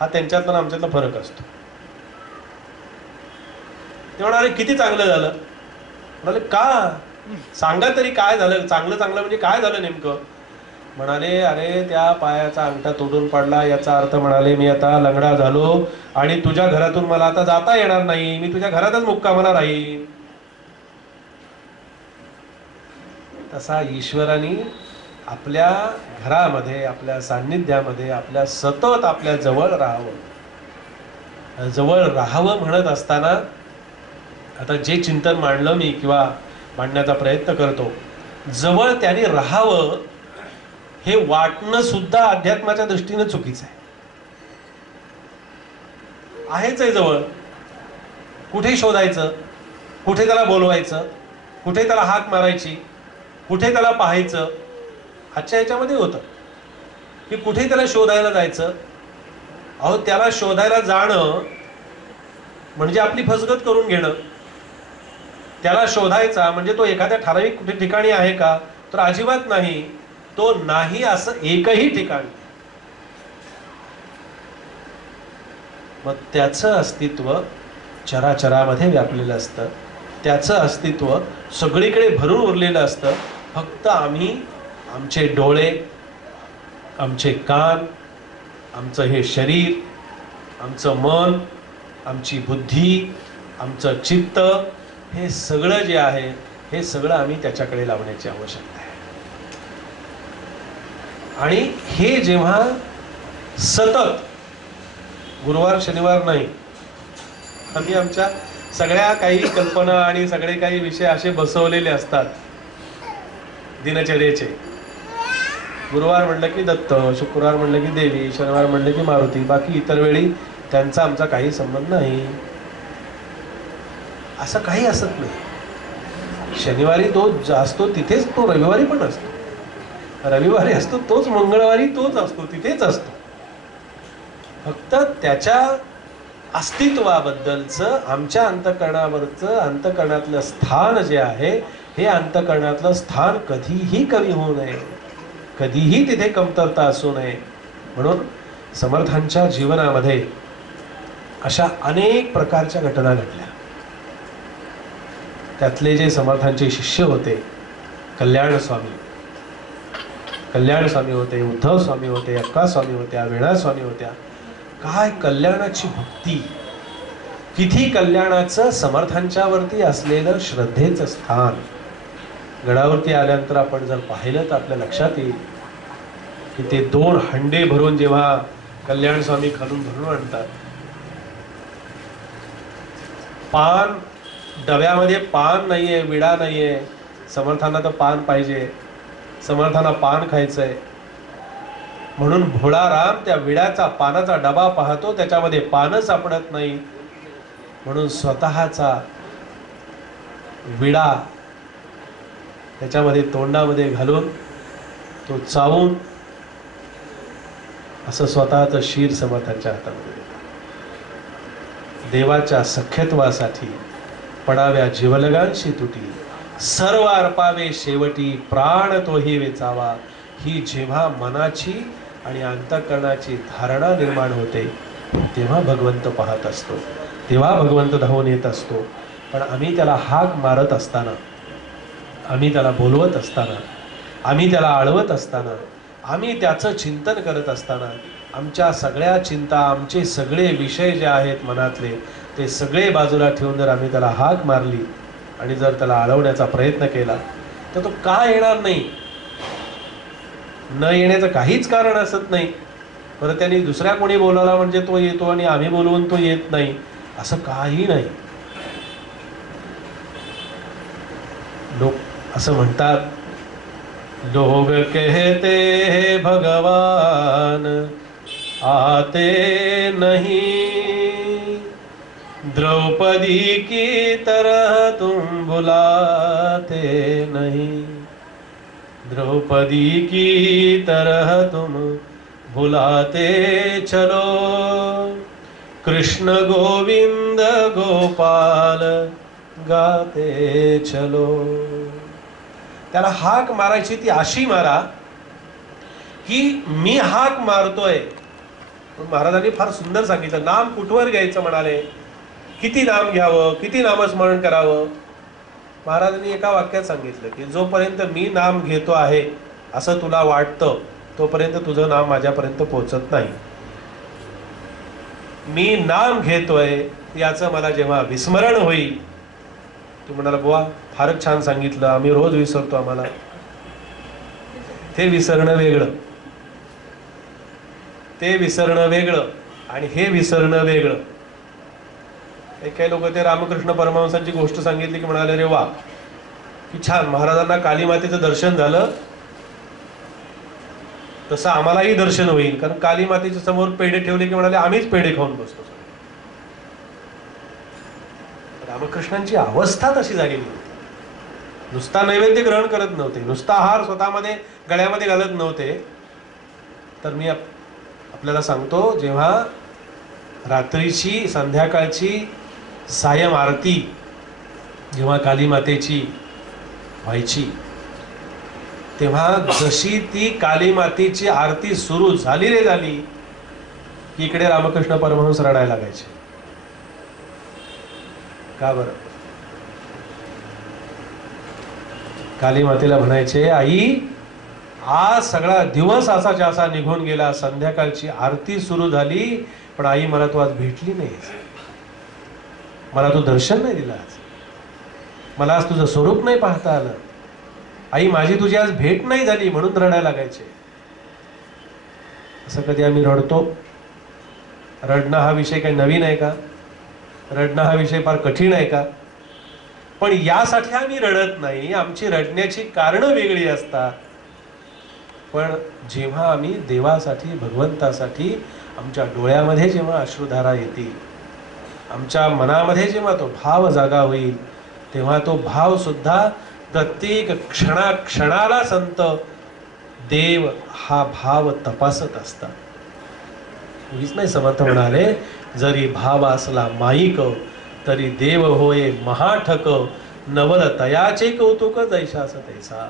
हा त्यांच्यातला आमच्यातला फरक असतो. ते म्हणाले किती चांगलं झालं. म्हणाले का, सांगा तरी काय झालं, चांगलं चांगलं म्हणजे काय झालं नेमकं. म्हणाले अरे त्या पायाचा अंगठा तोडून पडला, याचा अर्थ म्हणाले मी आता लंगडा झालो आणि तुझ्या घरातून मला आता जाता येणार नाही, मी तुझ्या घरातच मुक्कामाला राहीन. तसा ईश्वराने आपल्या घरामध्ये, आपल्या सान्निध्यामध्ये, आपल्या सतत आपल्या जवळ राहावं. जवळ राहावं म्हणत असताना आता जे चिंतन मांडलं मी किंवा मांडण्याचा प्रयत्न करतो, जवळ त्याने राहावं हे वाटणं सुद्धा अध्यात्माच्या दृष्टीने चुकीचं आहे. आहेच आहे जवळ. कुठे शोधायचं, कुठे त्याला बोलवायचं, कुठे त्याला हाक मारायची, कुठे त्याला पाहायचं. आजच्या ह्याच्यामध्ये होतं की कुठे त्याला शोधायला जायचं. अहो त्याला शोधायला जाणं म्हणजे आपली फसगत करून घेणं. त्याला शोधायचा म्हणजे तो एखाद्या ठराविक कुठे ठिकाणी आहे का, तर अजिबात नाही. तो नाही असं एकही ठिकाण. मग त्याचं अस्तित्व चराचरामध्ये व्यापलेलं असतं. त्याचं अस्तित्व सगळीकडे भरून उरलेलं असतं. फक्त आम्ही आमचे डोळे, आमचे कान, आमचं हे शरीर, आमचं मन, आमची बुद्धी, आमचं चित्त, हे सगळं जे आहे हे सगळं आम्ही त्याच्याकडे लावण्याची आवश्यकता आहे. आणि हे जेव्हा सतत, गुरुवार शनिवार नाही, आम्ही आमच्या सगळ्या काही कल्पना आणि सगळे काही विषय असे बसवलेले असतात दिनचर्येचे. गुरुवार म्हणलं की दत्त, शुक्रवार म्हणलं की देवी, शनिवार म्हणलं की मारुती, बाकी इतर वेळी त्यांचा आमचा काही संबंध नाही. असं काही असत नाही. शनिवारी तो असतो तिथेच तो रविवारी पण असतो, रविवारी असतो तोच मंगळवारी तोच असतो तिथेच असतो. फक्त त्याच्या अस्तित्वाबद्दलचं आमच्या अंतःकरणावरचं अंतःकरणातलं स्थान जे आहे, हे अंतःकरणातलं स्थान कधीही कमी होऊ नये, कधीही तिथे कमतरता असू नये. म्हणून समर्थांच्या जीवनामध्ये अशा अनेक प्रकारच्या घटना घडल्या. त्यातले जे समर्थांचे शिष्य होते, कल्याण स्वामी होते, उद्धव स्वामी होते, अक्का स्वामी होत्या, वेणा स्वामी होत्या. काय कल्याणाची भक्ती, किती कल्याणाचं समर्थांच्या वरती असलेलं श्रद्धेचं स्थान. गडावरती आल्यानंतर आपण जर पाहिलं तर आपल्या लक्षात येईल की ते 2 हंडे भरून जेव्हा कल्याण स्वामी खालून भरून आणतात, पान डब्यामध्ये पान नाहीये, विडा नाहीये. समर्थांना तर पान पाहिजे, समर्थांना पान खायचंय. म्हणून भोळाराम त्या विड्याचा पानाचा डबा पाहतो, त्याच्यामध्ये पानं सापडत नाही. म्हणून स्वतःचा विडा त्याच्यामध्ये तोंडामध्ये घालून तो चावून असं स्वतःचं शीर समर्थांच्या हातामध्ये देतात. देवाच्या सख्यत्वासाठी पडाव्या जीवलगांशी तुटी, सर्व अर्पावे शेवटी प्राण तोही वेचावा. ही जेव्हा मनाची आणि अंतःकरणाची धारणा निर्माण होते तेव्हा भगवंत पाहत असतो, तेव्हा भगवंत धावून येत असतो. पण आम्ही त्याला हाक मारत असताना, आम्ही त्याला बोलवत असताना, आम्ही त्याला आळवत असताना, आम्ही त्याचं चिंतन करत असताना, आमच्या सगळ्या चिंता, आमचे सगळे विषय जे आहेत मनातले, ते सगळे बाजूला ठेवून जर आम्ही त्याला हाक मारली आणि जर त्याला आळवण्याचा प्रयत्न केला तर तो का येणार नाही? न येण्याचं काहीच कारण असत नाही. परत त्यांनी दुसऱ्या कोणी बोलावला म्हणजे तो येतो आणि आम्ही बोलवून तो येत नाही, असं काही नाही. लोक असं म्हणतात, लोग कहते हैं भगवान आते नहीं, द्रौपदी की तरह तुम बुलाते नहीं, द्रौपदी की तरह तुम बुलाते चलो, कृष्ण गोविंद गोपाल गाते चलो. त्याला हाक मारायची ती अशी मारा की मी हाक मारतोय. पण महाराजांनी फार सुंदर सांगितलं, नाम कुठवर घ्यायचं म्हणाले, किती नाम घ्यावं, किती नामस्मरण करावं. महाराजांनी एका वाक्यात सांगितलं की जोपर्यंत मी नाम घेतो आहे असं तुला वाटतं तोपर्यंत तुझं नाम माझ्यापर्यंत पोहोचत नाही. मी नाम घेतोय याचं मला जेव्हा विस्मरण होईल, तू म्हणाला बुवा फारच छान सांगितलं, आम्ही रोज विसरतो, आम्हाला ते विसरणं वेगळं, ते विसरणं वेगळं आणि हे विसरणं वेगळं. काही लोक ते रामकृष्ण परमहंसांची गोष्ट सांगितली की म्हणाले, रे वा की छान, महाराजांना काली मातेचं दर्शन झालं तसं आम्हालाही दर्शन होईल. कारण काली मातेच्या समोर पेढे ठेवले की म्हणाले आम्हीच पेढे खाऊन बसतो. रामकृष्णांची अवस्था तशी झालेली होती. नुसता नैवेद्य ग्रहण करत नव्हते, नुसता आहार स्वतःमध्ये गळ्यामध्ये घालत नव्हते. तर मी आपल्याला सांगतो, जेव्हा रात्रीची संध्याकाळची सायं आरती जेव्हा काली मातेची व्हायची, तेव्हा जशी ती काली मातेची आरती सुरू झाली रे झाली की इकडे रामकृष्ण परमहंस रडायला लागायचे. का बरं? काली मातेला म्हणायचे, आई आज सगळा दिवस असाच्या असा निघून गेला, संध्याकाळची आरती सुरू झाली, पण आई मला तू आज भेटली नाही, मला तू दर्शन नाही दिलं, आज मला आज तुझं स्वरूप नाही पाहता आलं. आई माझी तुझी आज भेट नाही झाली म्हणून रडायला लागायचे. असं कधी आम्ही रडतो? रडणं हा विषय काही नवीन आहे का? रडणं हा विषय फार कठीण आहे का? पण यासाठी आम्ही रडत नाही, आमची रडण्याची कारणं वेगळी असतात. पण जेव्हा आम्ही देवासाठी, भगवंतासाठी आमच्या डोळ्यामध्ये जेव्हा अश्रुधारा येतील, आमच्या मनामध्ये जेव्हा तो भाव जागा होईल, तेव्हा तो भाव सुद्धा प्रत्येक क्षणाला संत देव हा भाव तपासत असतात. उगीच नाही समर्थ म्हणाले, जरी भाव असला माईक तरी देव होय महाठक, नवल तयाचे कौतुक जैसास तैसा.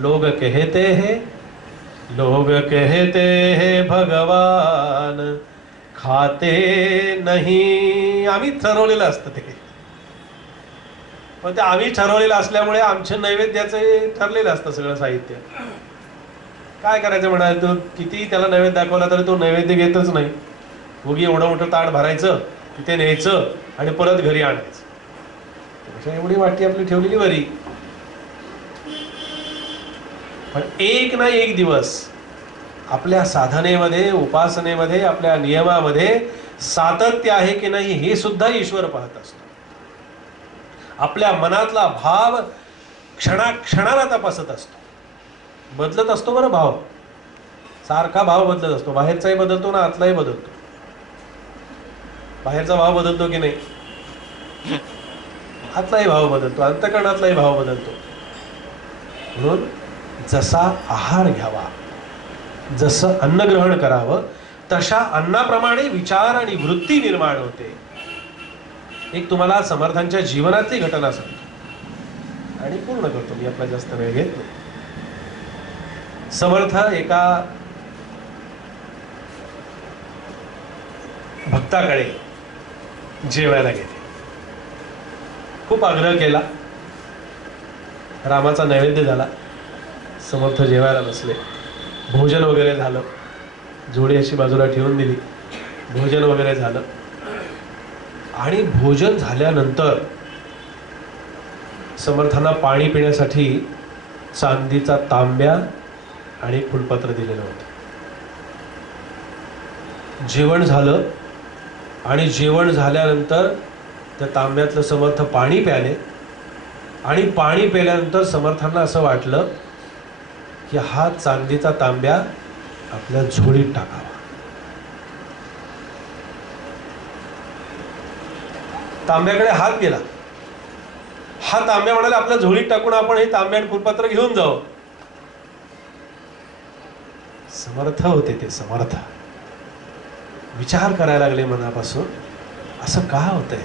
लोग कहते हैं भगवान खाते नहीं. आम्ही ठरवलेलं असतं ते, पण ते आम्ही ठरवलेलं असल्यामुळे आमच्या नैवेद्याचं ठरलेलं असतं सगळं साहित्य. काय करायचं म्हणाल, तो किती त्याला नैवेद्य दाखवला तरी तो नैवेद्य घेतच नाही. उगी एवढं मोठं ताट भरायचं, तिथे न्यायचं आणि परत घरी आणायचं. त्यापेक्षा एवढी वाटी आपली ठेवलेली बरी. पण एक ना एक दिवस आपल्या साधनेमध्ये, उपासनेमध्ये, आपल्या नियमामध्ये सातत्य आहे की नाही हे सुद्धा ईश्वर पाहत असतो. आपल्या मनातला भाव क्षणाला तपासत असतो. बदलत असतो बरं भाव, सारखा भाव बदलत असतो. बाहेरचाही बदलतो ना, आतलाही बदलतो. बाहेरचा भाव बदलतो की नाही? आतलाही भाव बदलतो, अंतःकरणातलाही भाव बदलतो. म्हणून जसा आहार घ्यावा, जसं अन्न ग्रहण करावं, तशा अन्नाप्रमाणे विचार आणि वृत्ती निर्माण होते. एक तुम्हाला समर्थांच्या जीवनातली घटना सांगतो आणि पूर्ण करतो, मी आपला जास्त वेळ घेत नाही. समर्थ एका भक्ताकडे जेवायला गेले. खूप आग्रह केला, रामाचा नैवेद्य झाला, समर्थ जेवायला बसले. भोजन वगैरे झालं, जोडी अशी बाजूला ठेवून दिली, भोजन वगैरे झालं. आणि भोजन झाल्यानंतर समर्थांना पाणी पिण्यासाठी चांदीचा तांब्या आणि फुलपत्र दिलेलं होतं. जेवण झालं आणि जेवण झाल्यानंतर त्या तांब्यातलं समर्थ पाणी प्याले. आणि पाणी प्याल्यानंतर समर्थांना असं वाटलं की हा चांदीचा तांब्या आपल्या झोळीत टाकावा. तांब्याकडे हात गेला. हा तांब्या म्हणाला आपल्या झोळीत टाकून आपण हे तांब्या आणि फुलपत्र घेऊन जाऊ. समर्थ होते ते, समर्थ विचार करायला लागले मनापासून, असं का होतंय?